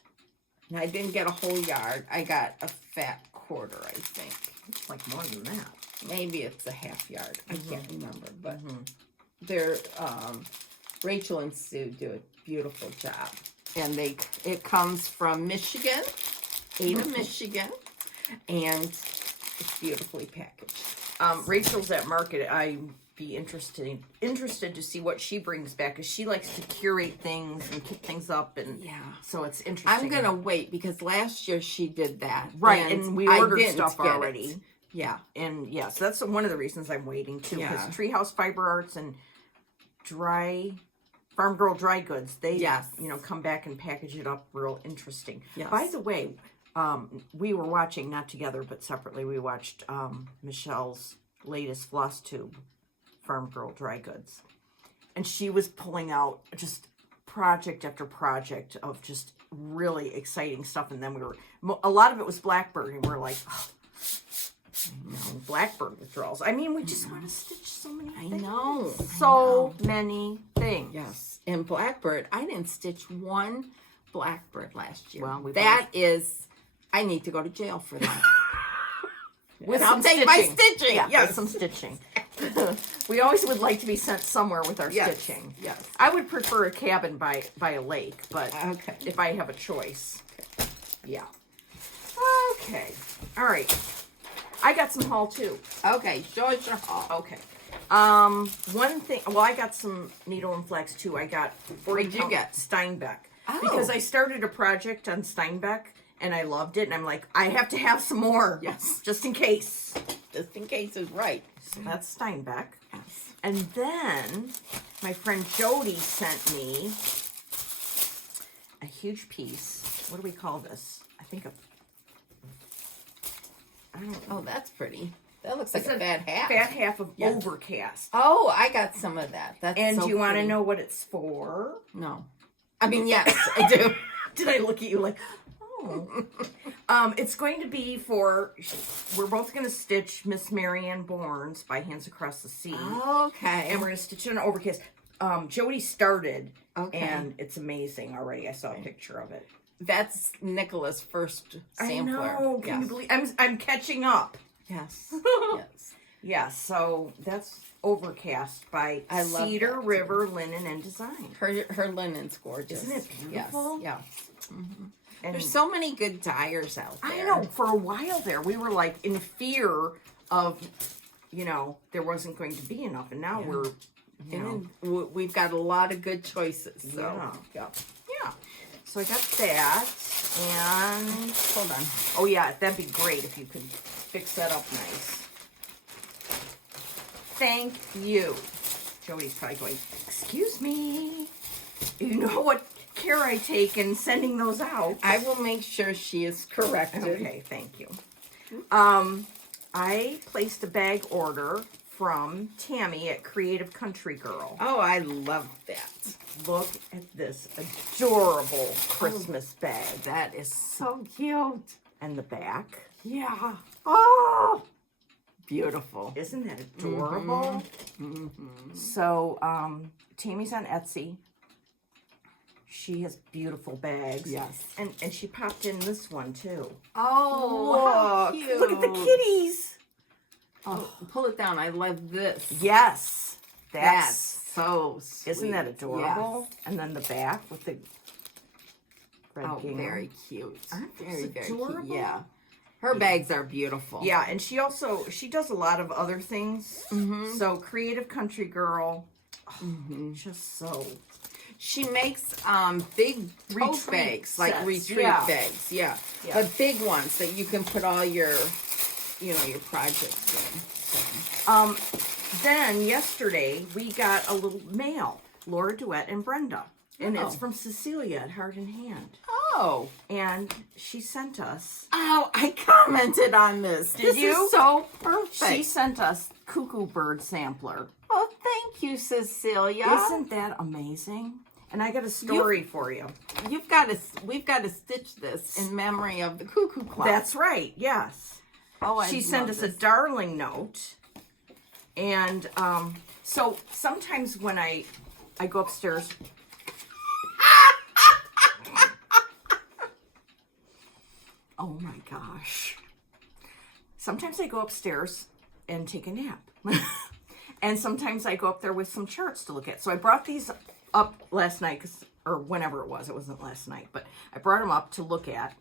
And I didn't get a whole yard. I got a fat quarter, I think. It's like more than that. Maybe it's a half yard. I can't remember. But they're, Rachel and Sue do a beautiful job. And it comes from Michigan, Ada, Michigan. And it's beautifully packaged. Rachel's at market. I'd be interested to see what she brings back, because she likes to curate things and keep things up, and Yeah. so it's interesting. I'm going to wait, because last year she did that. Right, and we I ordered didn't stuff get it. already. Yeah. And yeah, so that's one of the reasons I'm waiting too. Because Yeah. Treehouse Fiber Arts and Farm Girl Dry Goods, they Yes. come back and package it up real interesting. Yes. By the way, we were watching, not together but separately, we watched Michelle's latest floss tube, Farm Girl Dry Goods, and she was pulling out just project after project of just really exciting stuff. And then a lot of it was Blackbird, and we're like, oh, Blackbird withdrawals. I mean, we just want to stitch so many things. I know. So many things. Yes. And Blackbird, I didn't stitch one Blackbird last year. Well, I need to go to jail for that. With I'll some take my stitching. Yeah, Yes. with some stitching. We always would like to be sent somewhere with our stitching. Yes. I would prefer a cabin by a lake, but Okay. if I have a choice. Yeah. Okay. All right. I got some haul too. Okay, show us your haul. Okay. One thing. Well, I got some needle and flax too. I got 40 What did you count get? Steinbeck. Oh. Because I started a project on Steinbeck and I loved it, and I'm like, I have to have some more. Yes. Just in case. Just in case is right. So that's Steinbeck. Yes. And then my friend Jody sent me a huge piece. What do we call this? I think I don't know. Oh, that's pretty. That looks like It's a fat hat. Fat half of Yes. Overcast. Oh, I got some of that. That's And so do you want to pretty. know what it's for? No. I mean, yes, I do. Did I look at you like, oh? It's going to be for, we're both going to stitch Miss Marianne Bourne's By Hands Across the Sea. Okay. And we're going to stitch it on Overcast. Jody started, Okay. and it's amazing already. I saw a picture of it. That's Nicola's first sampler. I know. Can you Yes. believe? I'm catching up. Yes. Yes. Yeah, so that's Overcast by I love Cedar that, too. River Linen and Design. Her linen's gorgeous. Isn't it beautiful? Yes. Yeah. And There's so many good dyers out there. I know, for a while there, we were like in fear of, there wasn't going to be enough. And now we're, And then we've got a lot of good choices. So. yeah. So I got that. And, Hold on. oh yeah, that'd be great if you could fix that up nice. Thank you. Jody's probably going, excuse me. You know what care I take in sending those out. I will make sure she is corrected. Okay, thank you. I placed a bag order from Tammy at Creative Country Girl. Oh, I love that. Look at this adorable Christmas bag. That is so cute. And the back. Yeah. Oh, Beautiful. isn't that adorable? So, Tammy's on Etsy. She has beautiful bags. Yes. And she popped in this one too. Oh, how cute. Look at the kitties. Oh, pull it down. I love this. Yes. That's so sweet. Isn't that adorable? Yes. And then the back with the red Oh, gingham. very cute. Aren't those Very, very adorable? cute. Yeah. Her bags are beautiful. Yeah, and she does a lot of other things. So Creative Country Girl, just so. She makes big tote Retreat bags, like sets, retreat yeah. bags. Yeah. Yeah. But big ones that you can put all your, your projects in. So. Then yesterday we got a little mail, Laura Duet and Brenda, and it's from Cecilia at Heart and Hand, Oh. and she sent us. Oh, I commented on this. Did you? This is so perfect. She sent us Cuckoo Bird sampler. Oh, thank you, Cecilia. Isn't that amazing? And I got a story for you. We've got to stitch this in memory of the cuckoo clock. That's right. Yes. oh, She sent us a darling note, and so sometimes when I go upstairs. Oh my gosh. Sometimes I go upstairs and take a nap. And sometimes I go up there with some charts to look at. So I brought these up last night, or whenever it wasn't last night, but I brought them up to look at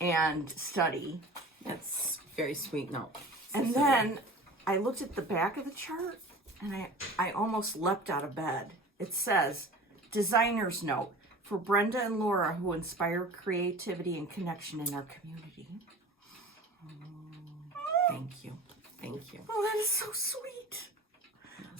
and study. That's very sweet note. And then I looked at the back of the chart, and I almost leapt out of bed. It says, designer's note for Brenda and Laura, who inspire creativity and connection in our community. Thank you. Thank you. Oh, that is so sweet.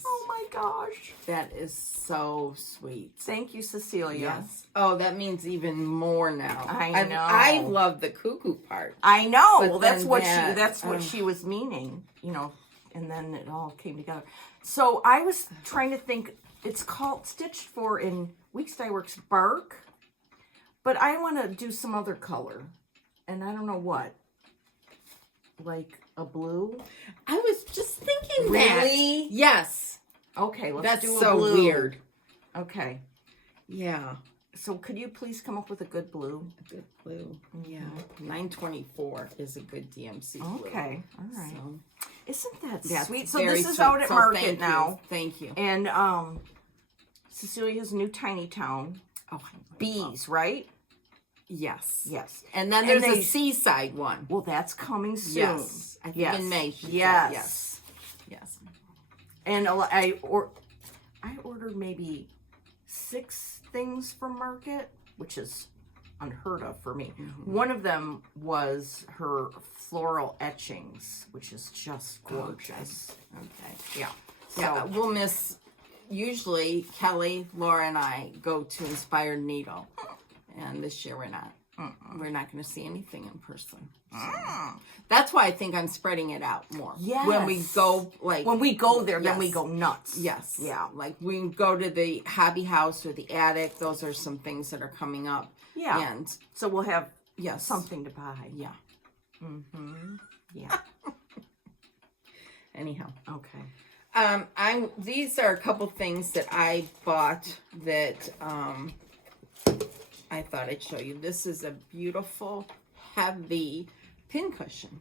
Oh my gosh. That is so sweet. Thank you, Cecilia. Yes. Oh, that means even more now. I know. I love the cuckoo part. I know. But Well, that's then what that, she was meaning, and then it all came together. So I was trying to think, it's called Stitched for in Weeks Dye Works bark, But I want to do some other color. And I don't know what. Like a blue? I was just thinking Really? that. Yes. Okay, let's That's do a so blue. weird. Okay. Yeah. So could you please come up with a good blue? A good blue. Yeah. 924 is a good DMC blue. Okay. All right. So, isn't that that's sweet? So very this is sweet. out at So Market thank now. you. Thank you. And Cecilia's new tiny town. Oh, Bees, right? Yes. Yes. And then there's they- a seaside one. Well, that's coming soon. Yes. I think in May. she said. Yes. Yes. And I ordered maybe 6 things from Market, which is unheard of for me. One of them was her floral etchings, which is just gorgeous. Okay. Yeah. So Yeah, we'll miss. Usually, Kelly, Laura, and I go to Inspired Needle, and this year we're not. We're not going to see anything in person. So. That's why I think I'm spreading it out more. Yes. When we go, like when we go there, then Yes. we go nuts. yes, Yeah. like we can go to the hobby house or the attic. Those are some things that are coming up. Yeah. And So we'll have yes, something to buy. Yeah. Yeah. Anyhow. Okay. These are a couple things that I bought that I thought I'd show you. This is a beautiful, heavy pincushion.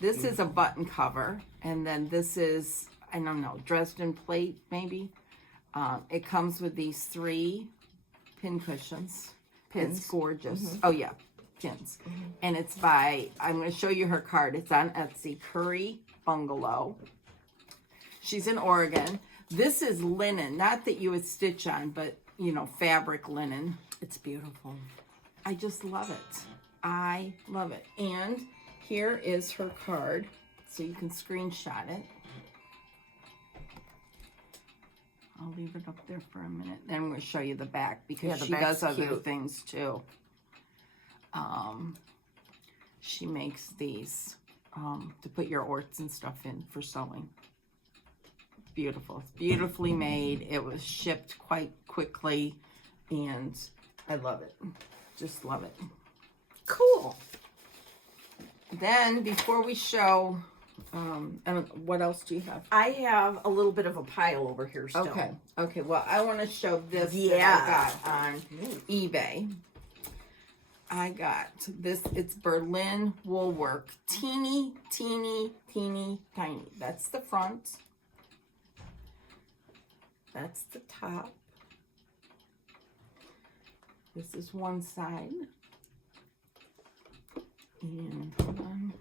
This is a button cover, and then this is, I don't know, Dresden plate, maybe. It comes with these 3 pincushions. Pins. It's gorgeous. Oh, yeah, pins. And it's by, I'm going to show you her card. It's on Etsy, Curry Bungalow. She's in Oregon. This is linen, not that you would stitch on, but, you know, fabric linen. It's beautiful. I just love it. I love it. And here is her card, so you can screenshot it. I'll leave it up there for a minute. Then I'm going to show you the back, because the she back's does other cute. things too. She makes these to put your orts and stuff in for sewing. Beautiful. It's beautifully made. It was shipped quite quickly, and I love it. Just love it. Cool. Then, before we show, what else do you have? I have a little bit of a pile over here still. Okay. Okay. Well, I want to show this Yeah. that I got on eBay. I got this. It's Berlin wool work. Teeny, teeny, teeny, tiny. That's the front. That's the top. This is one side. And hold on.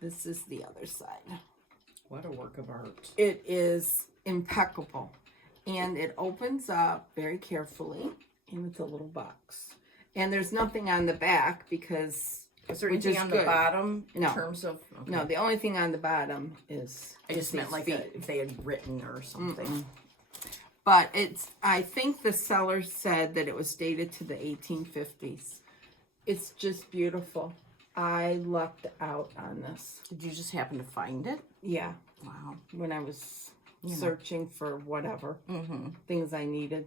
This is the other side. What a work of art. It is impeccable. And it opens up very carefully. And it's a little box. And there's nothing on the back because... Is there which anything is on good. the bottom in No. terms of... Okay. No, the only thing on the bottom is... I just meant like these if they had written or something. But it's... I think the seller said that it was dated to the 1850s. It's just beautiful. I lucked out on this. Did you just happen to find it? Yeah. Wow. When I was searching for whatever. Mm-hmm. Things I needed.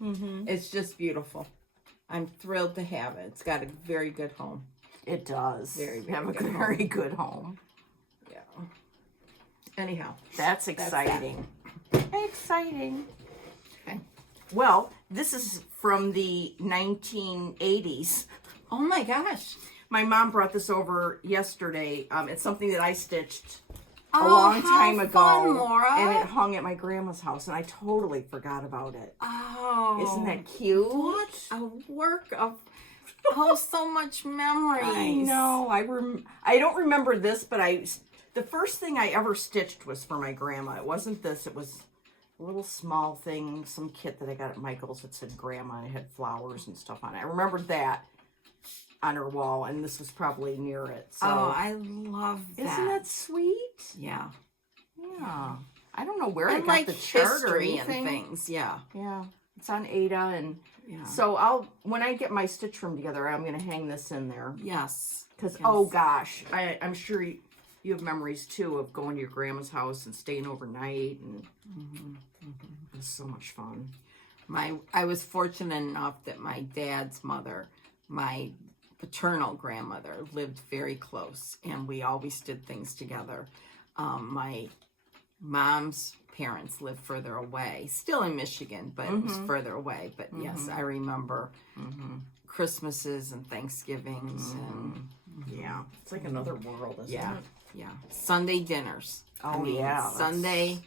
Mm-hmm. It's just beautiful. I'm thrilled to have it. It's got a very good home. It does. Very, very have a good very good home. Yeah. Anyhow. That's exciting. Exciting. Okay. Well, this is from the 1980s. Oh my gosh. My mom brought this over yesterday. It's something that I stitched a Oh, long how time ago. fun, Laura. And it hung at my grandma's house, and I totally forgot about it. Oh. Isn't that cute? What a work of so much memories. I know. I don't remember this, but the first thing I ever stitched was for my grandma. It wasn't this. It was a little small thing, some kit that I got at Michael's that said grandma, and it had flowers and stuff on it. I remembered that on her wall, and this was probably near it. So Oh, I love that. isn't that sweet? Yeah. Yeah. I don't know where I And got like the chart or history anything. and things. Yeah. Yeah. It's on Ada, and Yeah. so when I get my stitch room together, I'm going to hang this in there. Yes. Because, Yes. oh gosh, I'm sure you have memories too of going to your grandma's house and staying overnight, and it was so much fun. I was fortunate enough that my dad's mother, my paternal grandmother, lived very close, and we always did things together. My mom's parents lived further away, still in Michigan, but it was further away. But yes, I remember Christmases and Thanksgivings, and yeah, it's like another world, isn't it? Yeah. Sunday dinners. Oh, yeah. Sunday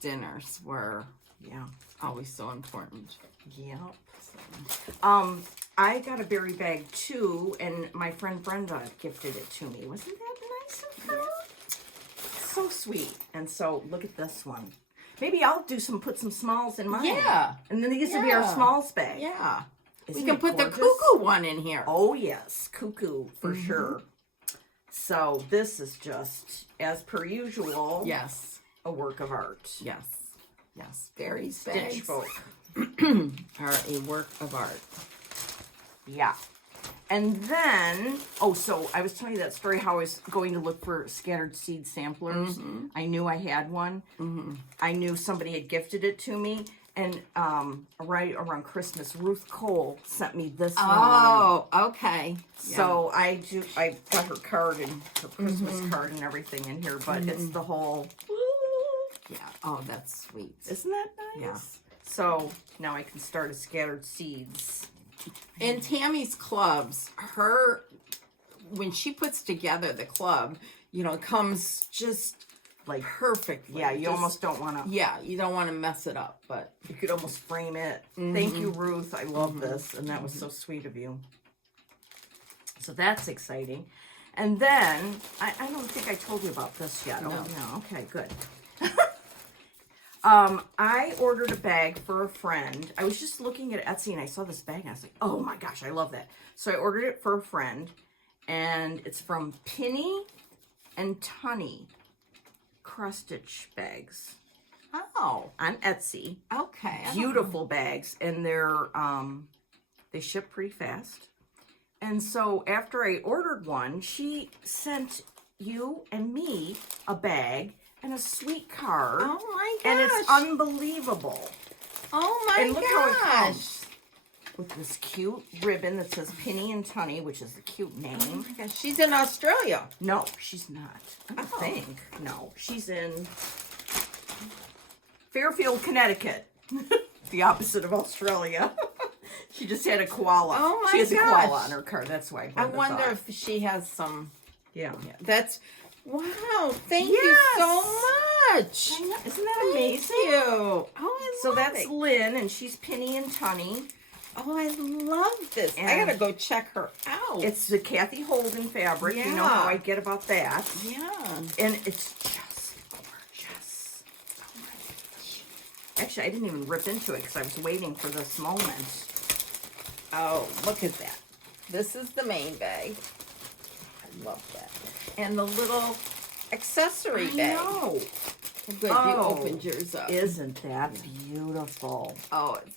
dinners were Yeah. always so important. Yep. I got a berry bag too, and my friend Brenda gifted it to me. Wasn't that nice of her? So sweet. And so look at this one. Maybe I'll put some smalls in mine. Yeah. And then these will be our smalls bag. Yeah. Isn't we can it put gorgeous? the cuckoo one in here. Oh yes, cuckoo for sure. So this is just, as per usual, Yes. a work of art. Yes. Yes. Berry Stitch bags folk. are a work of art. Yeah. And then, so I was telling you that story how I was going to look for scattered seed samplers. I knew I had one. I knew somebody had gifted it to me. And right around Christmas, Ruth Cole sent me this one. Oh, okay. So I got her card and her Christmas card and everything in here, but it's the whole. Yeah. Oh, that's sweet. Isn't that nice? Yeah. So now I can start a scattered seeds. In Tammy's clubs, when she puts together the club, it comes just Like perfectly. Yeah, you Just- almost don't want to. Yeah, you don't want to mess it up, but You could almost frame it. Thank you, Ruth. I love this, and that was so sweet of you. So that's exciting. And then I don't think I told you about this yet. No. Oh, no. Okay, good. I ordered a bag for a friend. I was just looking at Etsy and I saw this bag and I was like, oh my gosh, I love that. So I ordered it for a friend, and it's from Penny and Tunny cross stitch bags oh, on Etsy. okay. Beautiful bags, and they're they ship pretty fast. And so after I ordered one, she sent you and me a bag and a sweet card. Oh my gosh. And it's unbelievable. Oh my And look how it gosh. comes with this cute ribbon that says Penny and Tunny, which is the cute name. Oh my gosh. She's in Australia. No, she's not. I don't Oh. think. No, she's in Fairfield, Connecticut. The opposite of Australia. She just had a koala. Oh my She has a gosh. koala on her card. That's why. I Brenda wonder thought. if she has some. Yeah. That's wow. Thank Yes. you so much. I know. Isn't that Thank amazing? you. Oh, I So love that's it. Lynn, and she's Penny and Tunny. Oh, I love this. I And gotta go check her out. It's the Kathy Holden fabric. You know Yeah. how I get about that. yeah. And it's just gorgeous. Oh my gosh. Actually, I didn't even rip into it because I was waiting for this moment. Oh, look at that. This is the main bag. I love that. And the little accessory I bag. know. Good, Oh. you opened yours up. Isn't that beautiful? Oh, it's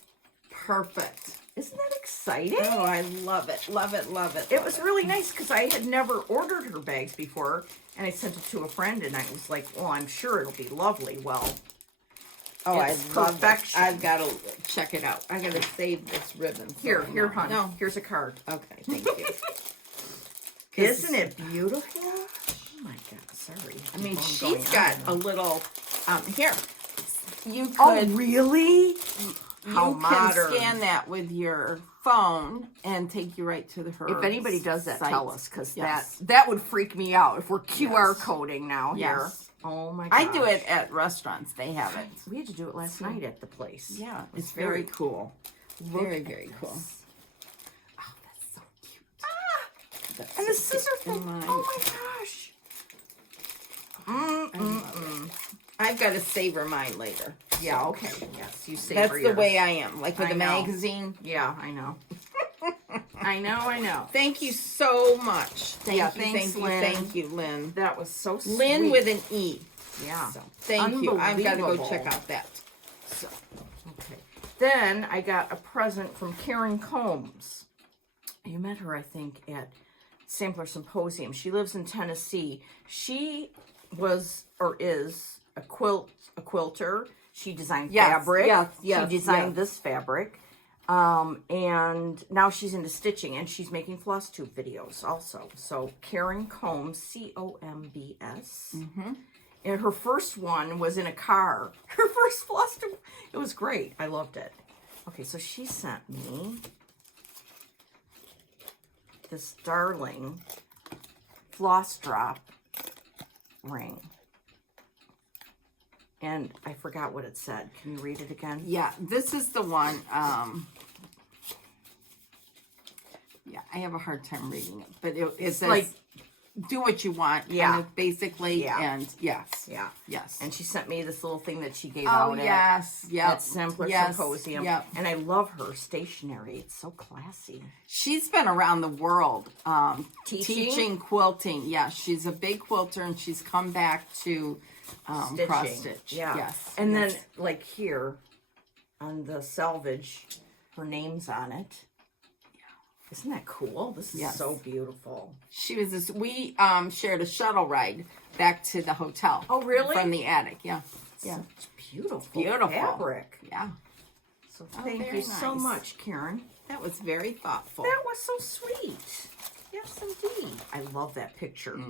perfect. Isn't that exciting? Oh, I love it. Love it, love it. It love was really nice because I had never ordered her bags before, and I sent it to a friend, and I was like, "Oh, I'm sure it'll be lovely." Well, Oh, it's I love perfection. it. I've got to check it out. I got to save this ribbon. so here, I here, know. hon. No. Here's a card. Okay, thank you. Isn't it beautiful? Oh my God, sorry. I mean, Keep on she's going got on. a little, here. You could, Oh, really? How you modern. can scan that with your phone and take you right to her If anybody does that, site. tell us, because Yes. that would freak me out if we're QR Yes. coding now here. Yes. Oh my gosh. I do it at restaurants. They have it. We had to do it last night at the place. Yeah, It was it's very cool. Look Very, at very this. cool. Oh, that's so cute. That's And the so cute. scissor And fold. mine. Oh my gosh. I love it. I've got to savor mine later. Yeah, okay. Yes, you savor That's the yours. way I am. Like with I the know. magazine. Yeah, I know. I know. Thank you so much. Thank Yeah, you, thanks, thank you, Lynn. thank you, Lynn. That was so sweet. Lynn with an E. Yeah. So, thank you. I've got to go Unbelievable. check out that. So, okay. Then I got a present from Karen Combs. You met her, I think, at Sampler Symposium. She lives in Tennessee. She was or is a quilter. She designed Yes, fabric. yes, She designed yes. this fabric. And now she's into stitching, and she's making floss tube videos also. So Karen Combs, C-O-M-B-S. And her first one was in a car. Her first floss tube. It was great. I loved it. Okay, so she sent me this darling floss drop ring. And I forgot what it said. Can you read it again? Yeah, this is the one. Yeah, I have a hard time reading it, but it says like, do what you want. Yeah. kind of basically. Yeah. And yes. Yeah. Yes. And she sent me this little thing that she gave oh, out yes. Yeah. at Sampler Yes. Symposium. Yep. And I love her stationery. It's so classy. She's been around the world Teaching? teaching quilting. Yeah, she's a big quilter, and she's come back to cross stitch. Yeah. Yes. And yes. then, like here, on the selvage, her name's on it. Isn't that cool? This is Yes. so beautiful. She was this. We shared a shuttle ride back to the hotel. Oh, really? From the attic. Yeah. Yeah. Such beautiful, Beautiful fabric. Yeah. So thank very you so nice. much, Karen. That was very thoughtful. That was so sweet. Yes, indeed. I love that picture.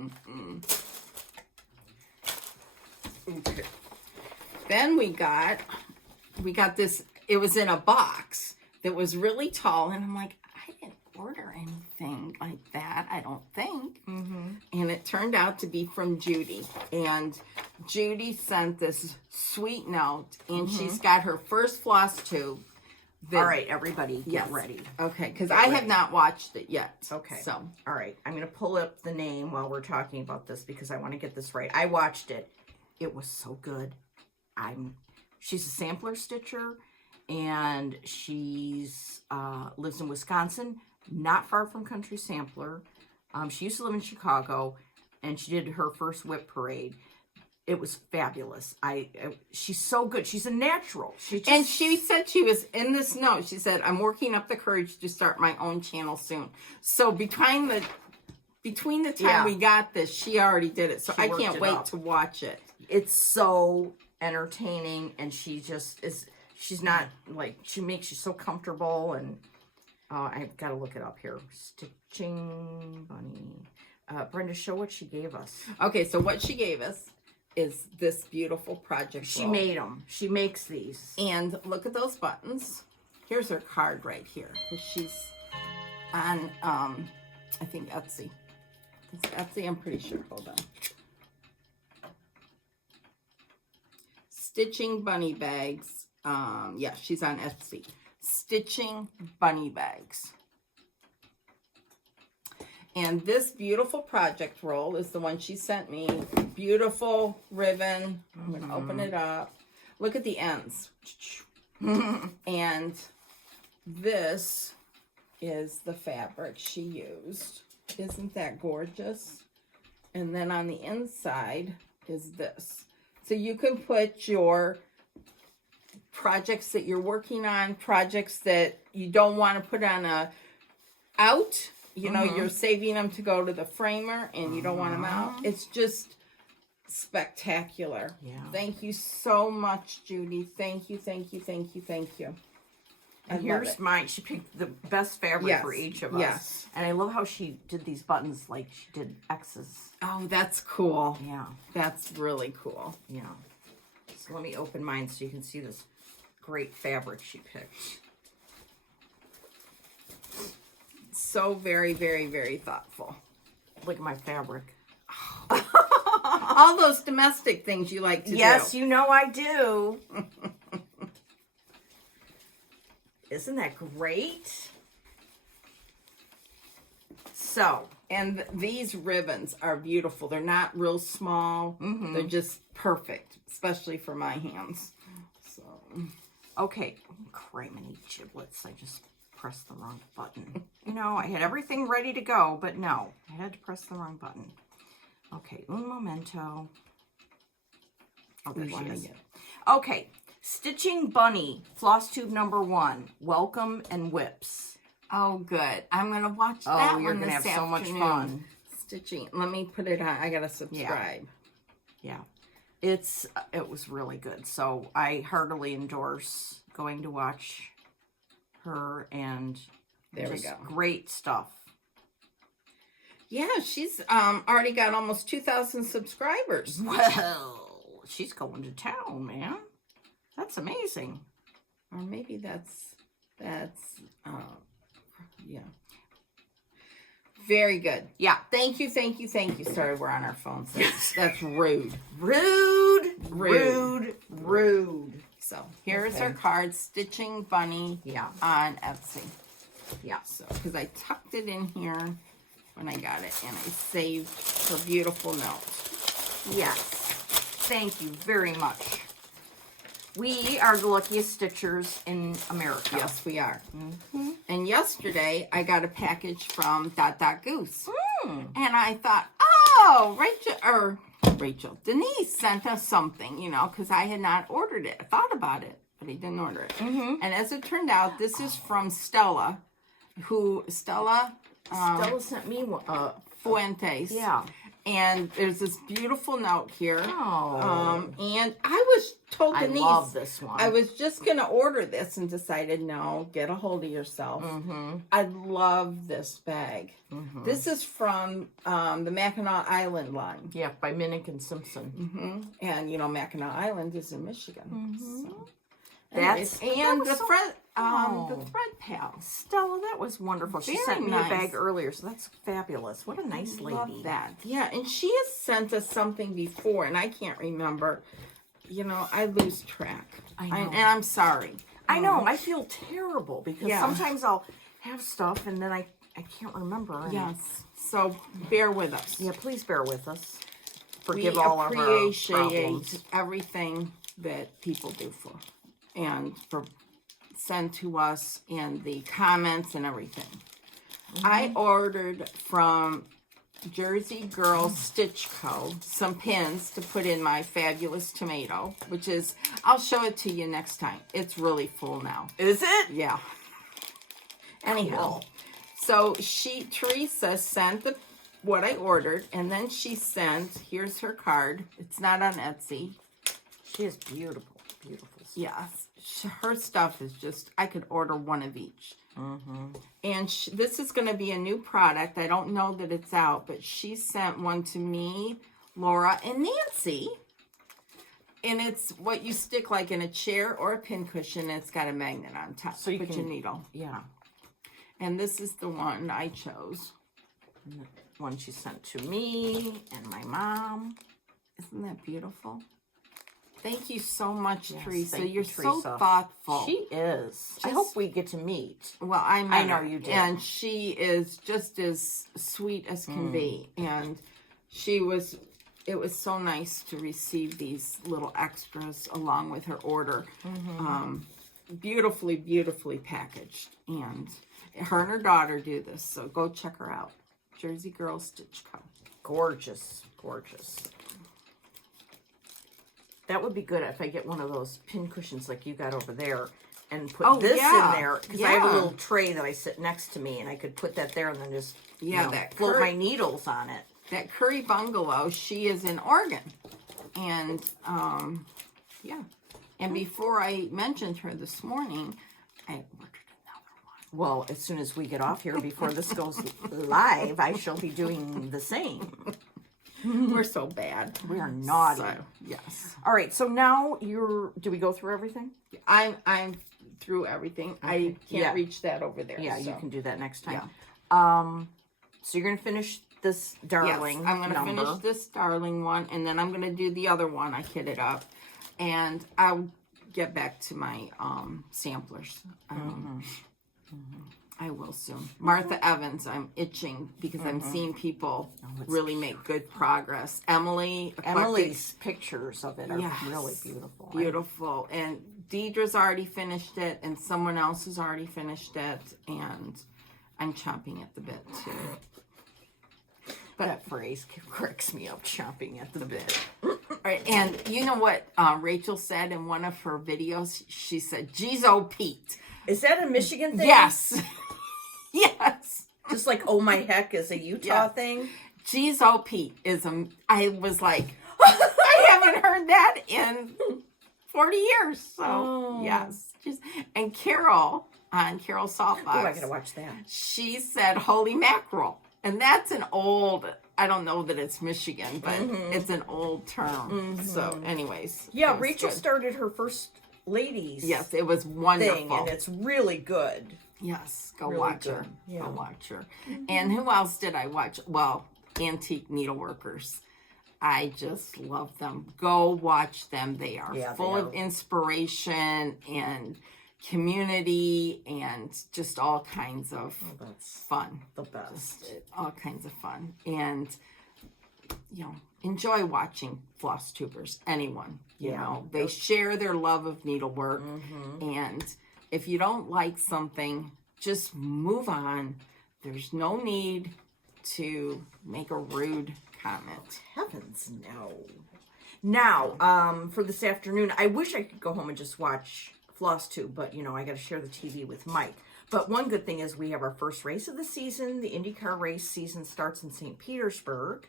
Okay. Then we got this. It was in a box that was really tall, and I'm like, I didn't order anything like that, I don't think. And it turned out to be from Judy, and Judy sent this sweet note, and she's got her first floss tube. All right, everybody, get Yes. ready. Okay, because I have not watched it yet. Okay. So All right, I'm going to pull up the name while we're talking about this because I want to get this right. I watched it. It was so good. She's a sampler stitcher, and she's lives in Wisconsin, not far from Country Sampler. She used to live in Chicago, and she did her first whip parade. It was fabulous. She's so good. She's a natural. And she said she was in this note. She said, "I'm working up the courage to start my own channel soon." So between the time we got this, she already did it. So I can't wait to watch it. It's so entertaining, and she just is. She's not like, she makes you so comfortable, and I've got to look it up here. Stitching Bunny. Brenda, show what she gave us. Okay, so what she gave us is this beautiful project She roll. made them. She makes these. And look at those buttons. Here's her card right here. She's on, I think Etsy. It's Etsy, I'm pretty sure. Hold on. Stitching bunny bags. Yeah, she's on Etsy. Stitching bunny bags. And this beautiful project roll is the one she sent me. Beautiful ribbon. I'm going to open it up. Look at the ends. And this is the fabric she used. Isn't that gorgeous? And then on the inside is this. So you can put your projects that you're working on, projects that you don't want to put on out. You know, you're saving them to go to the framer, and you don't want them out. It's just spectacular. Yeah. Thank you so much, Judy. Thank you, thank you, thank you, thank you. And here's mine. She picked the best fabric for each of us. Yes. And I love how she did these buttons like she did X's. Oh, that's cool. Yeah. That's really cool. Yeah. So let me open mine so you can see this great fabric she picked. So very, very, very thoughtful. Look at my fabric. All those domestic things you like to do. Yes, you know I do. Isn't that great? So, and these ribbons are beautiful. They're not real small. They're just perfect, especially for my hands. So, okay. Criminy giblets. I just pressed the wrong button. You know, I had everything ready to go, but no. I had to press the wrong button. Okay, un momento. Oh, there she is. Okay, Stitching Bunny, floss tube number 1, Welcome and Whips. Oh, good. I'm going to watch that one you're going to have so much fun. Stitching. Let me put it on. I got to subscribe. Yeah. it was really good. So I heartily endorse going to watch her, and there we just go. Great stuff. Yeah, she's already got almost 2,000 subscribers. Well, she's going to town, man. That's amazing. Or maybe that's yeah. Very good. Yeah. Thank you. Sorry, we're on our phones. That's rude. Rude. So here's her card, Stitching Bunny. Yeah. On Etsy. Yeah. So because I tucked it in here when I got it, and I saved her beautiful note. Yes. Thank you very much. We are the luckiest stitchers in America. Yes, we are. Mm-hmm. And yesterday, I got a package from Dot Dot Goose. And I thought, oh, Rachel, Denise sent us something, because I had not ordered it. I thought about it, but I didn't order it. And as it turned out, this is from Stella, Stella sent me one. Fuentes. Yeah. And there's this beautiful note here. Oh. And I was told Denise, I love this one. I was just going to order this and decided, no, get a hold of yourself. I love this bag. This is from the Mackinac Island line. Yeah, by Minnick and Simpson. And, Mackinac Island is in Michigan. So. That's the thread pal. Stella, that was wonderful. She Very sent me nice. a bag earlier, so that's fabulous. What a nice lady. Love that. Yeah, and she has sent us something before, and I can't remember. I lose track. I know. And I'm sorry. I know. I feel terrible because Yeah. sometimes I'll have stuff and then I can't remember. And Yes. So bear with us. Yeah, please bear with us. We Forgive all of our problems. appreciate everything that people do for and for send to us and the comments and everything. I ordered from Jersey Girl Stitch Co. some pins to put in my fabulous tomato, which is, I'll show it to you next time. It's really full now. Is it? Yeah. Anyhow, so Teresa sent what I ordered, and then she sent, here's her card. It's not on Etsy. She is beautiful, beautiful. Yes. Her stuff is just, I could order one of each. And this is going to be a new product. I don't know that it's out, but she sent one to me, Laura, and Nancy. And it's what you stick like in a chair or a pincushion. And it's got a magnet on top. So you put your needle. Yeah. And this is the one I chose. And the one she sent to me and my mom. Isn't that beautiful? Thank you so much, Yes, Teresa. thank you, You're so Teresa. thoughtful. She is. I hope we get to meet. Well, I know you did. And she is just as sweet as can be. And it was so nice to receive these little extras along with her order. Beautifully, beautifully packaged. And her and her daughter do this, so go check her out. Jersey Girl Stitch Co. Gorgeous, gorgeous. That would be good if I get one of those pin cushions like you got over there and put this in there. Because I have a little tray that I sit next to me, and I could put that there and then just float my needles on it. That Curry Bungalow, she is in Oregon. And, And before I mentioned her this morning, I ordered another one. Well, as soon as we get off here, before this goes live, I shall be doing the same. We're so bad. We are naughty. So, yes. All right. So now do we go through everything? I'm through everything. I can't reach that over there. Yeah, so. you can do that next time. Yeah. So you're going to finish this darling Yes, I'm going to finish this darling one, and then I'm going to do the other one. I kit it up, and I'll get back to my samplers. I will soon. Martha Evans, I'm itching because I'm seeing people really make good progress. Emily's pictures of it are really beautiful. Beautiful. And Deidre's already finished it, and someone else has already finished it, and I'm chomping at the bit too. But that phrase cracks me up, chomping at the bit. All right, and you know what Rachel said in one of her videos? She said, "Geez, oh Pete." Is that a Michigan thing? Yes. Yes. Just like "oh my heck" is a Utah thing. Geez, oh Pete is I was like, I haven't heard that in 40 years. So, Oh. yes. And Carol, on Carol's Softbox. Oh, I gotta watch that. She said holy mackerel. And that's an old, I don't know that it's Michigan, but it's an old term. So anyways. Yeah, it was Rachel good. started her first ladies Yes, it was wonderful. thing, and it's really good. Yes, go Really watch good. her. Yeah. Go watch her. And who else did I watch? Well, Antique Needleworkers. I just love them. Go watch them. They are full of inspiration and community and just all kinds of fun. The best. Just all kinds of fun. And, enjoy watching floss tubers. Anyone, you know, they share their love of needlework. And if you don't like something, just move on. There's no need to make a rude comment. Heavens, no. Now, for this afternoon, I wish I could go home and just watch flosstube, but, I got to share the TV with Mike. But one good thing is we have our first race of the season. The IndyCar race season starts in St. Petersburg.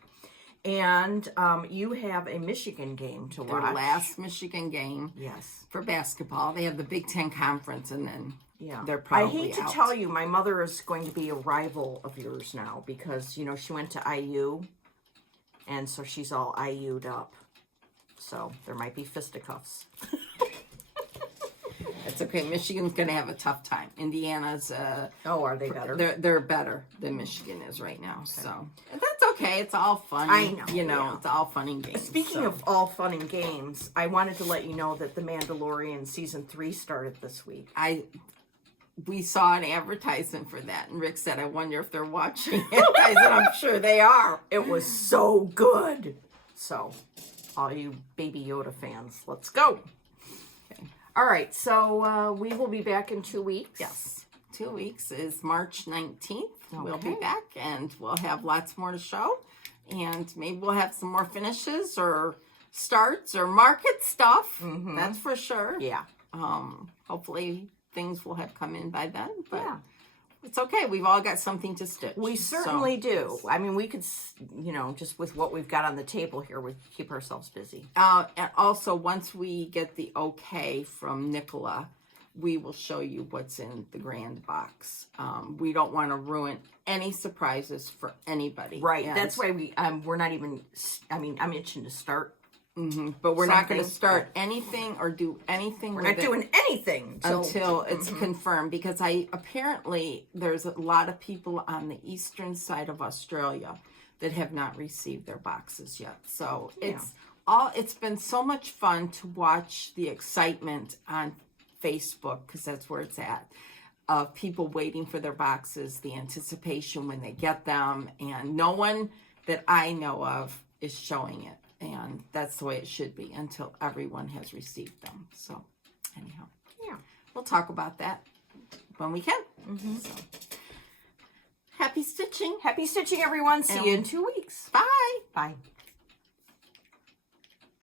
And you have a Michigan game to watch. Their last Michigan game. Yes. For basketball. They have the Big Ten Conference, and then they're I probably hate to out. tell you, my mother is going to be a rival of yours now because, she went to IU, and so she's all IU'd up. So there might be fisticuffs. It's okay. Michigan's going to have a tough time. Indiana's... Oh, are they better? They're better than Michigan is right now. Okay. So that's okay. It's all fun. I know. It's all fun and games. Speaking of all fun and games, I wanted to let you know that The Mandalorian Season 3 started this week. We saw an advertisement for that, and Rick said, I wonder if they're watching it. I said, I'm sure they are. It was so good. So, all you Baby Yoda fans, let's go. Okay. All right, so we will be back in 2 weeks. Yes. 2 weeks is March 19th. Okay. We'll be back, and we'll have lots more to show. And maybe we'll have some more finishes or starts or market stuff. That's for sure. Yeah. Hopefully things will have come in by then, but it's okay. We've all got something to stitch. We certainly do. I mean, we could, just with what we've got on the table here, we keep ourselves busy. And also, once we get the okay from Nicola, we will show you what's in the grand box. We don't want to ruin any surprises for anybody. Right. And that's why we're not even, I'm itching to start. But we're not going to start anything or do anything. We're not doing anything until it's confirmed, because apparently there's a lot of people on the eastern side of Australia that have not received their boxes yet. So it's been so much fun to watch the excitement on Facebook, because that's where it's at, of people waiting for their boxes, the anticipation when they get them, and no one that I know of is showing it. And that's the way it should be until everyone has received them. So, anyhow, we'll talk about that when we can. So, happy stitching. Happy stitching, everyone. See you in 2 weeks. Bye. Bye.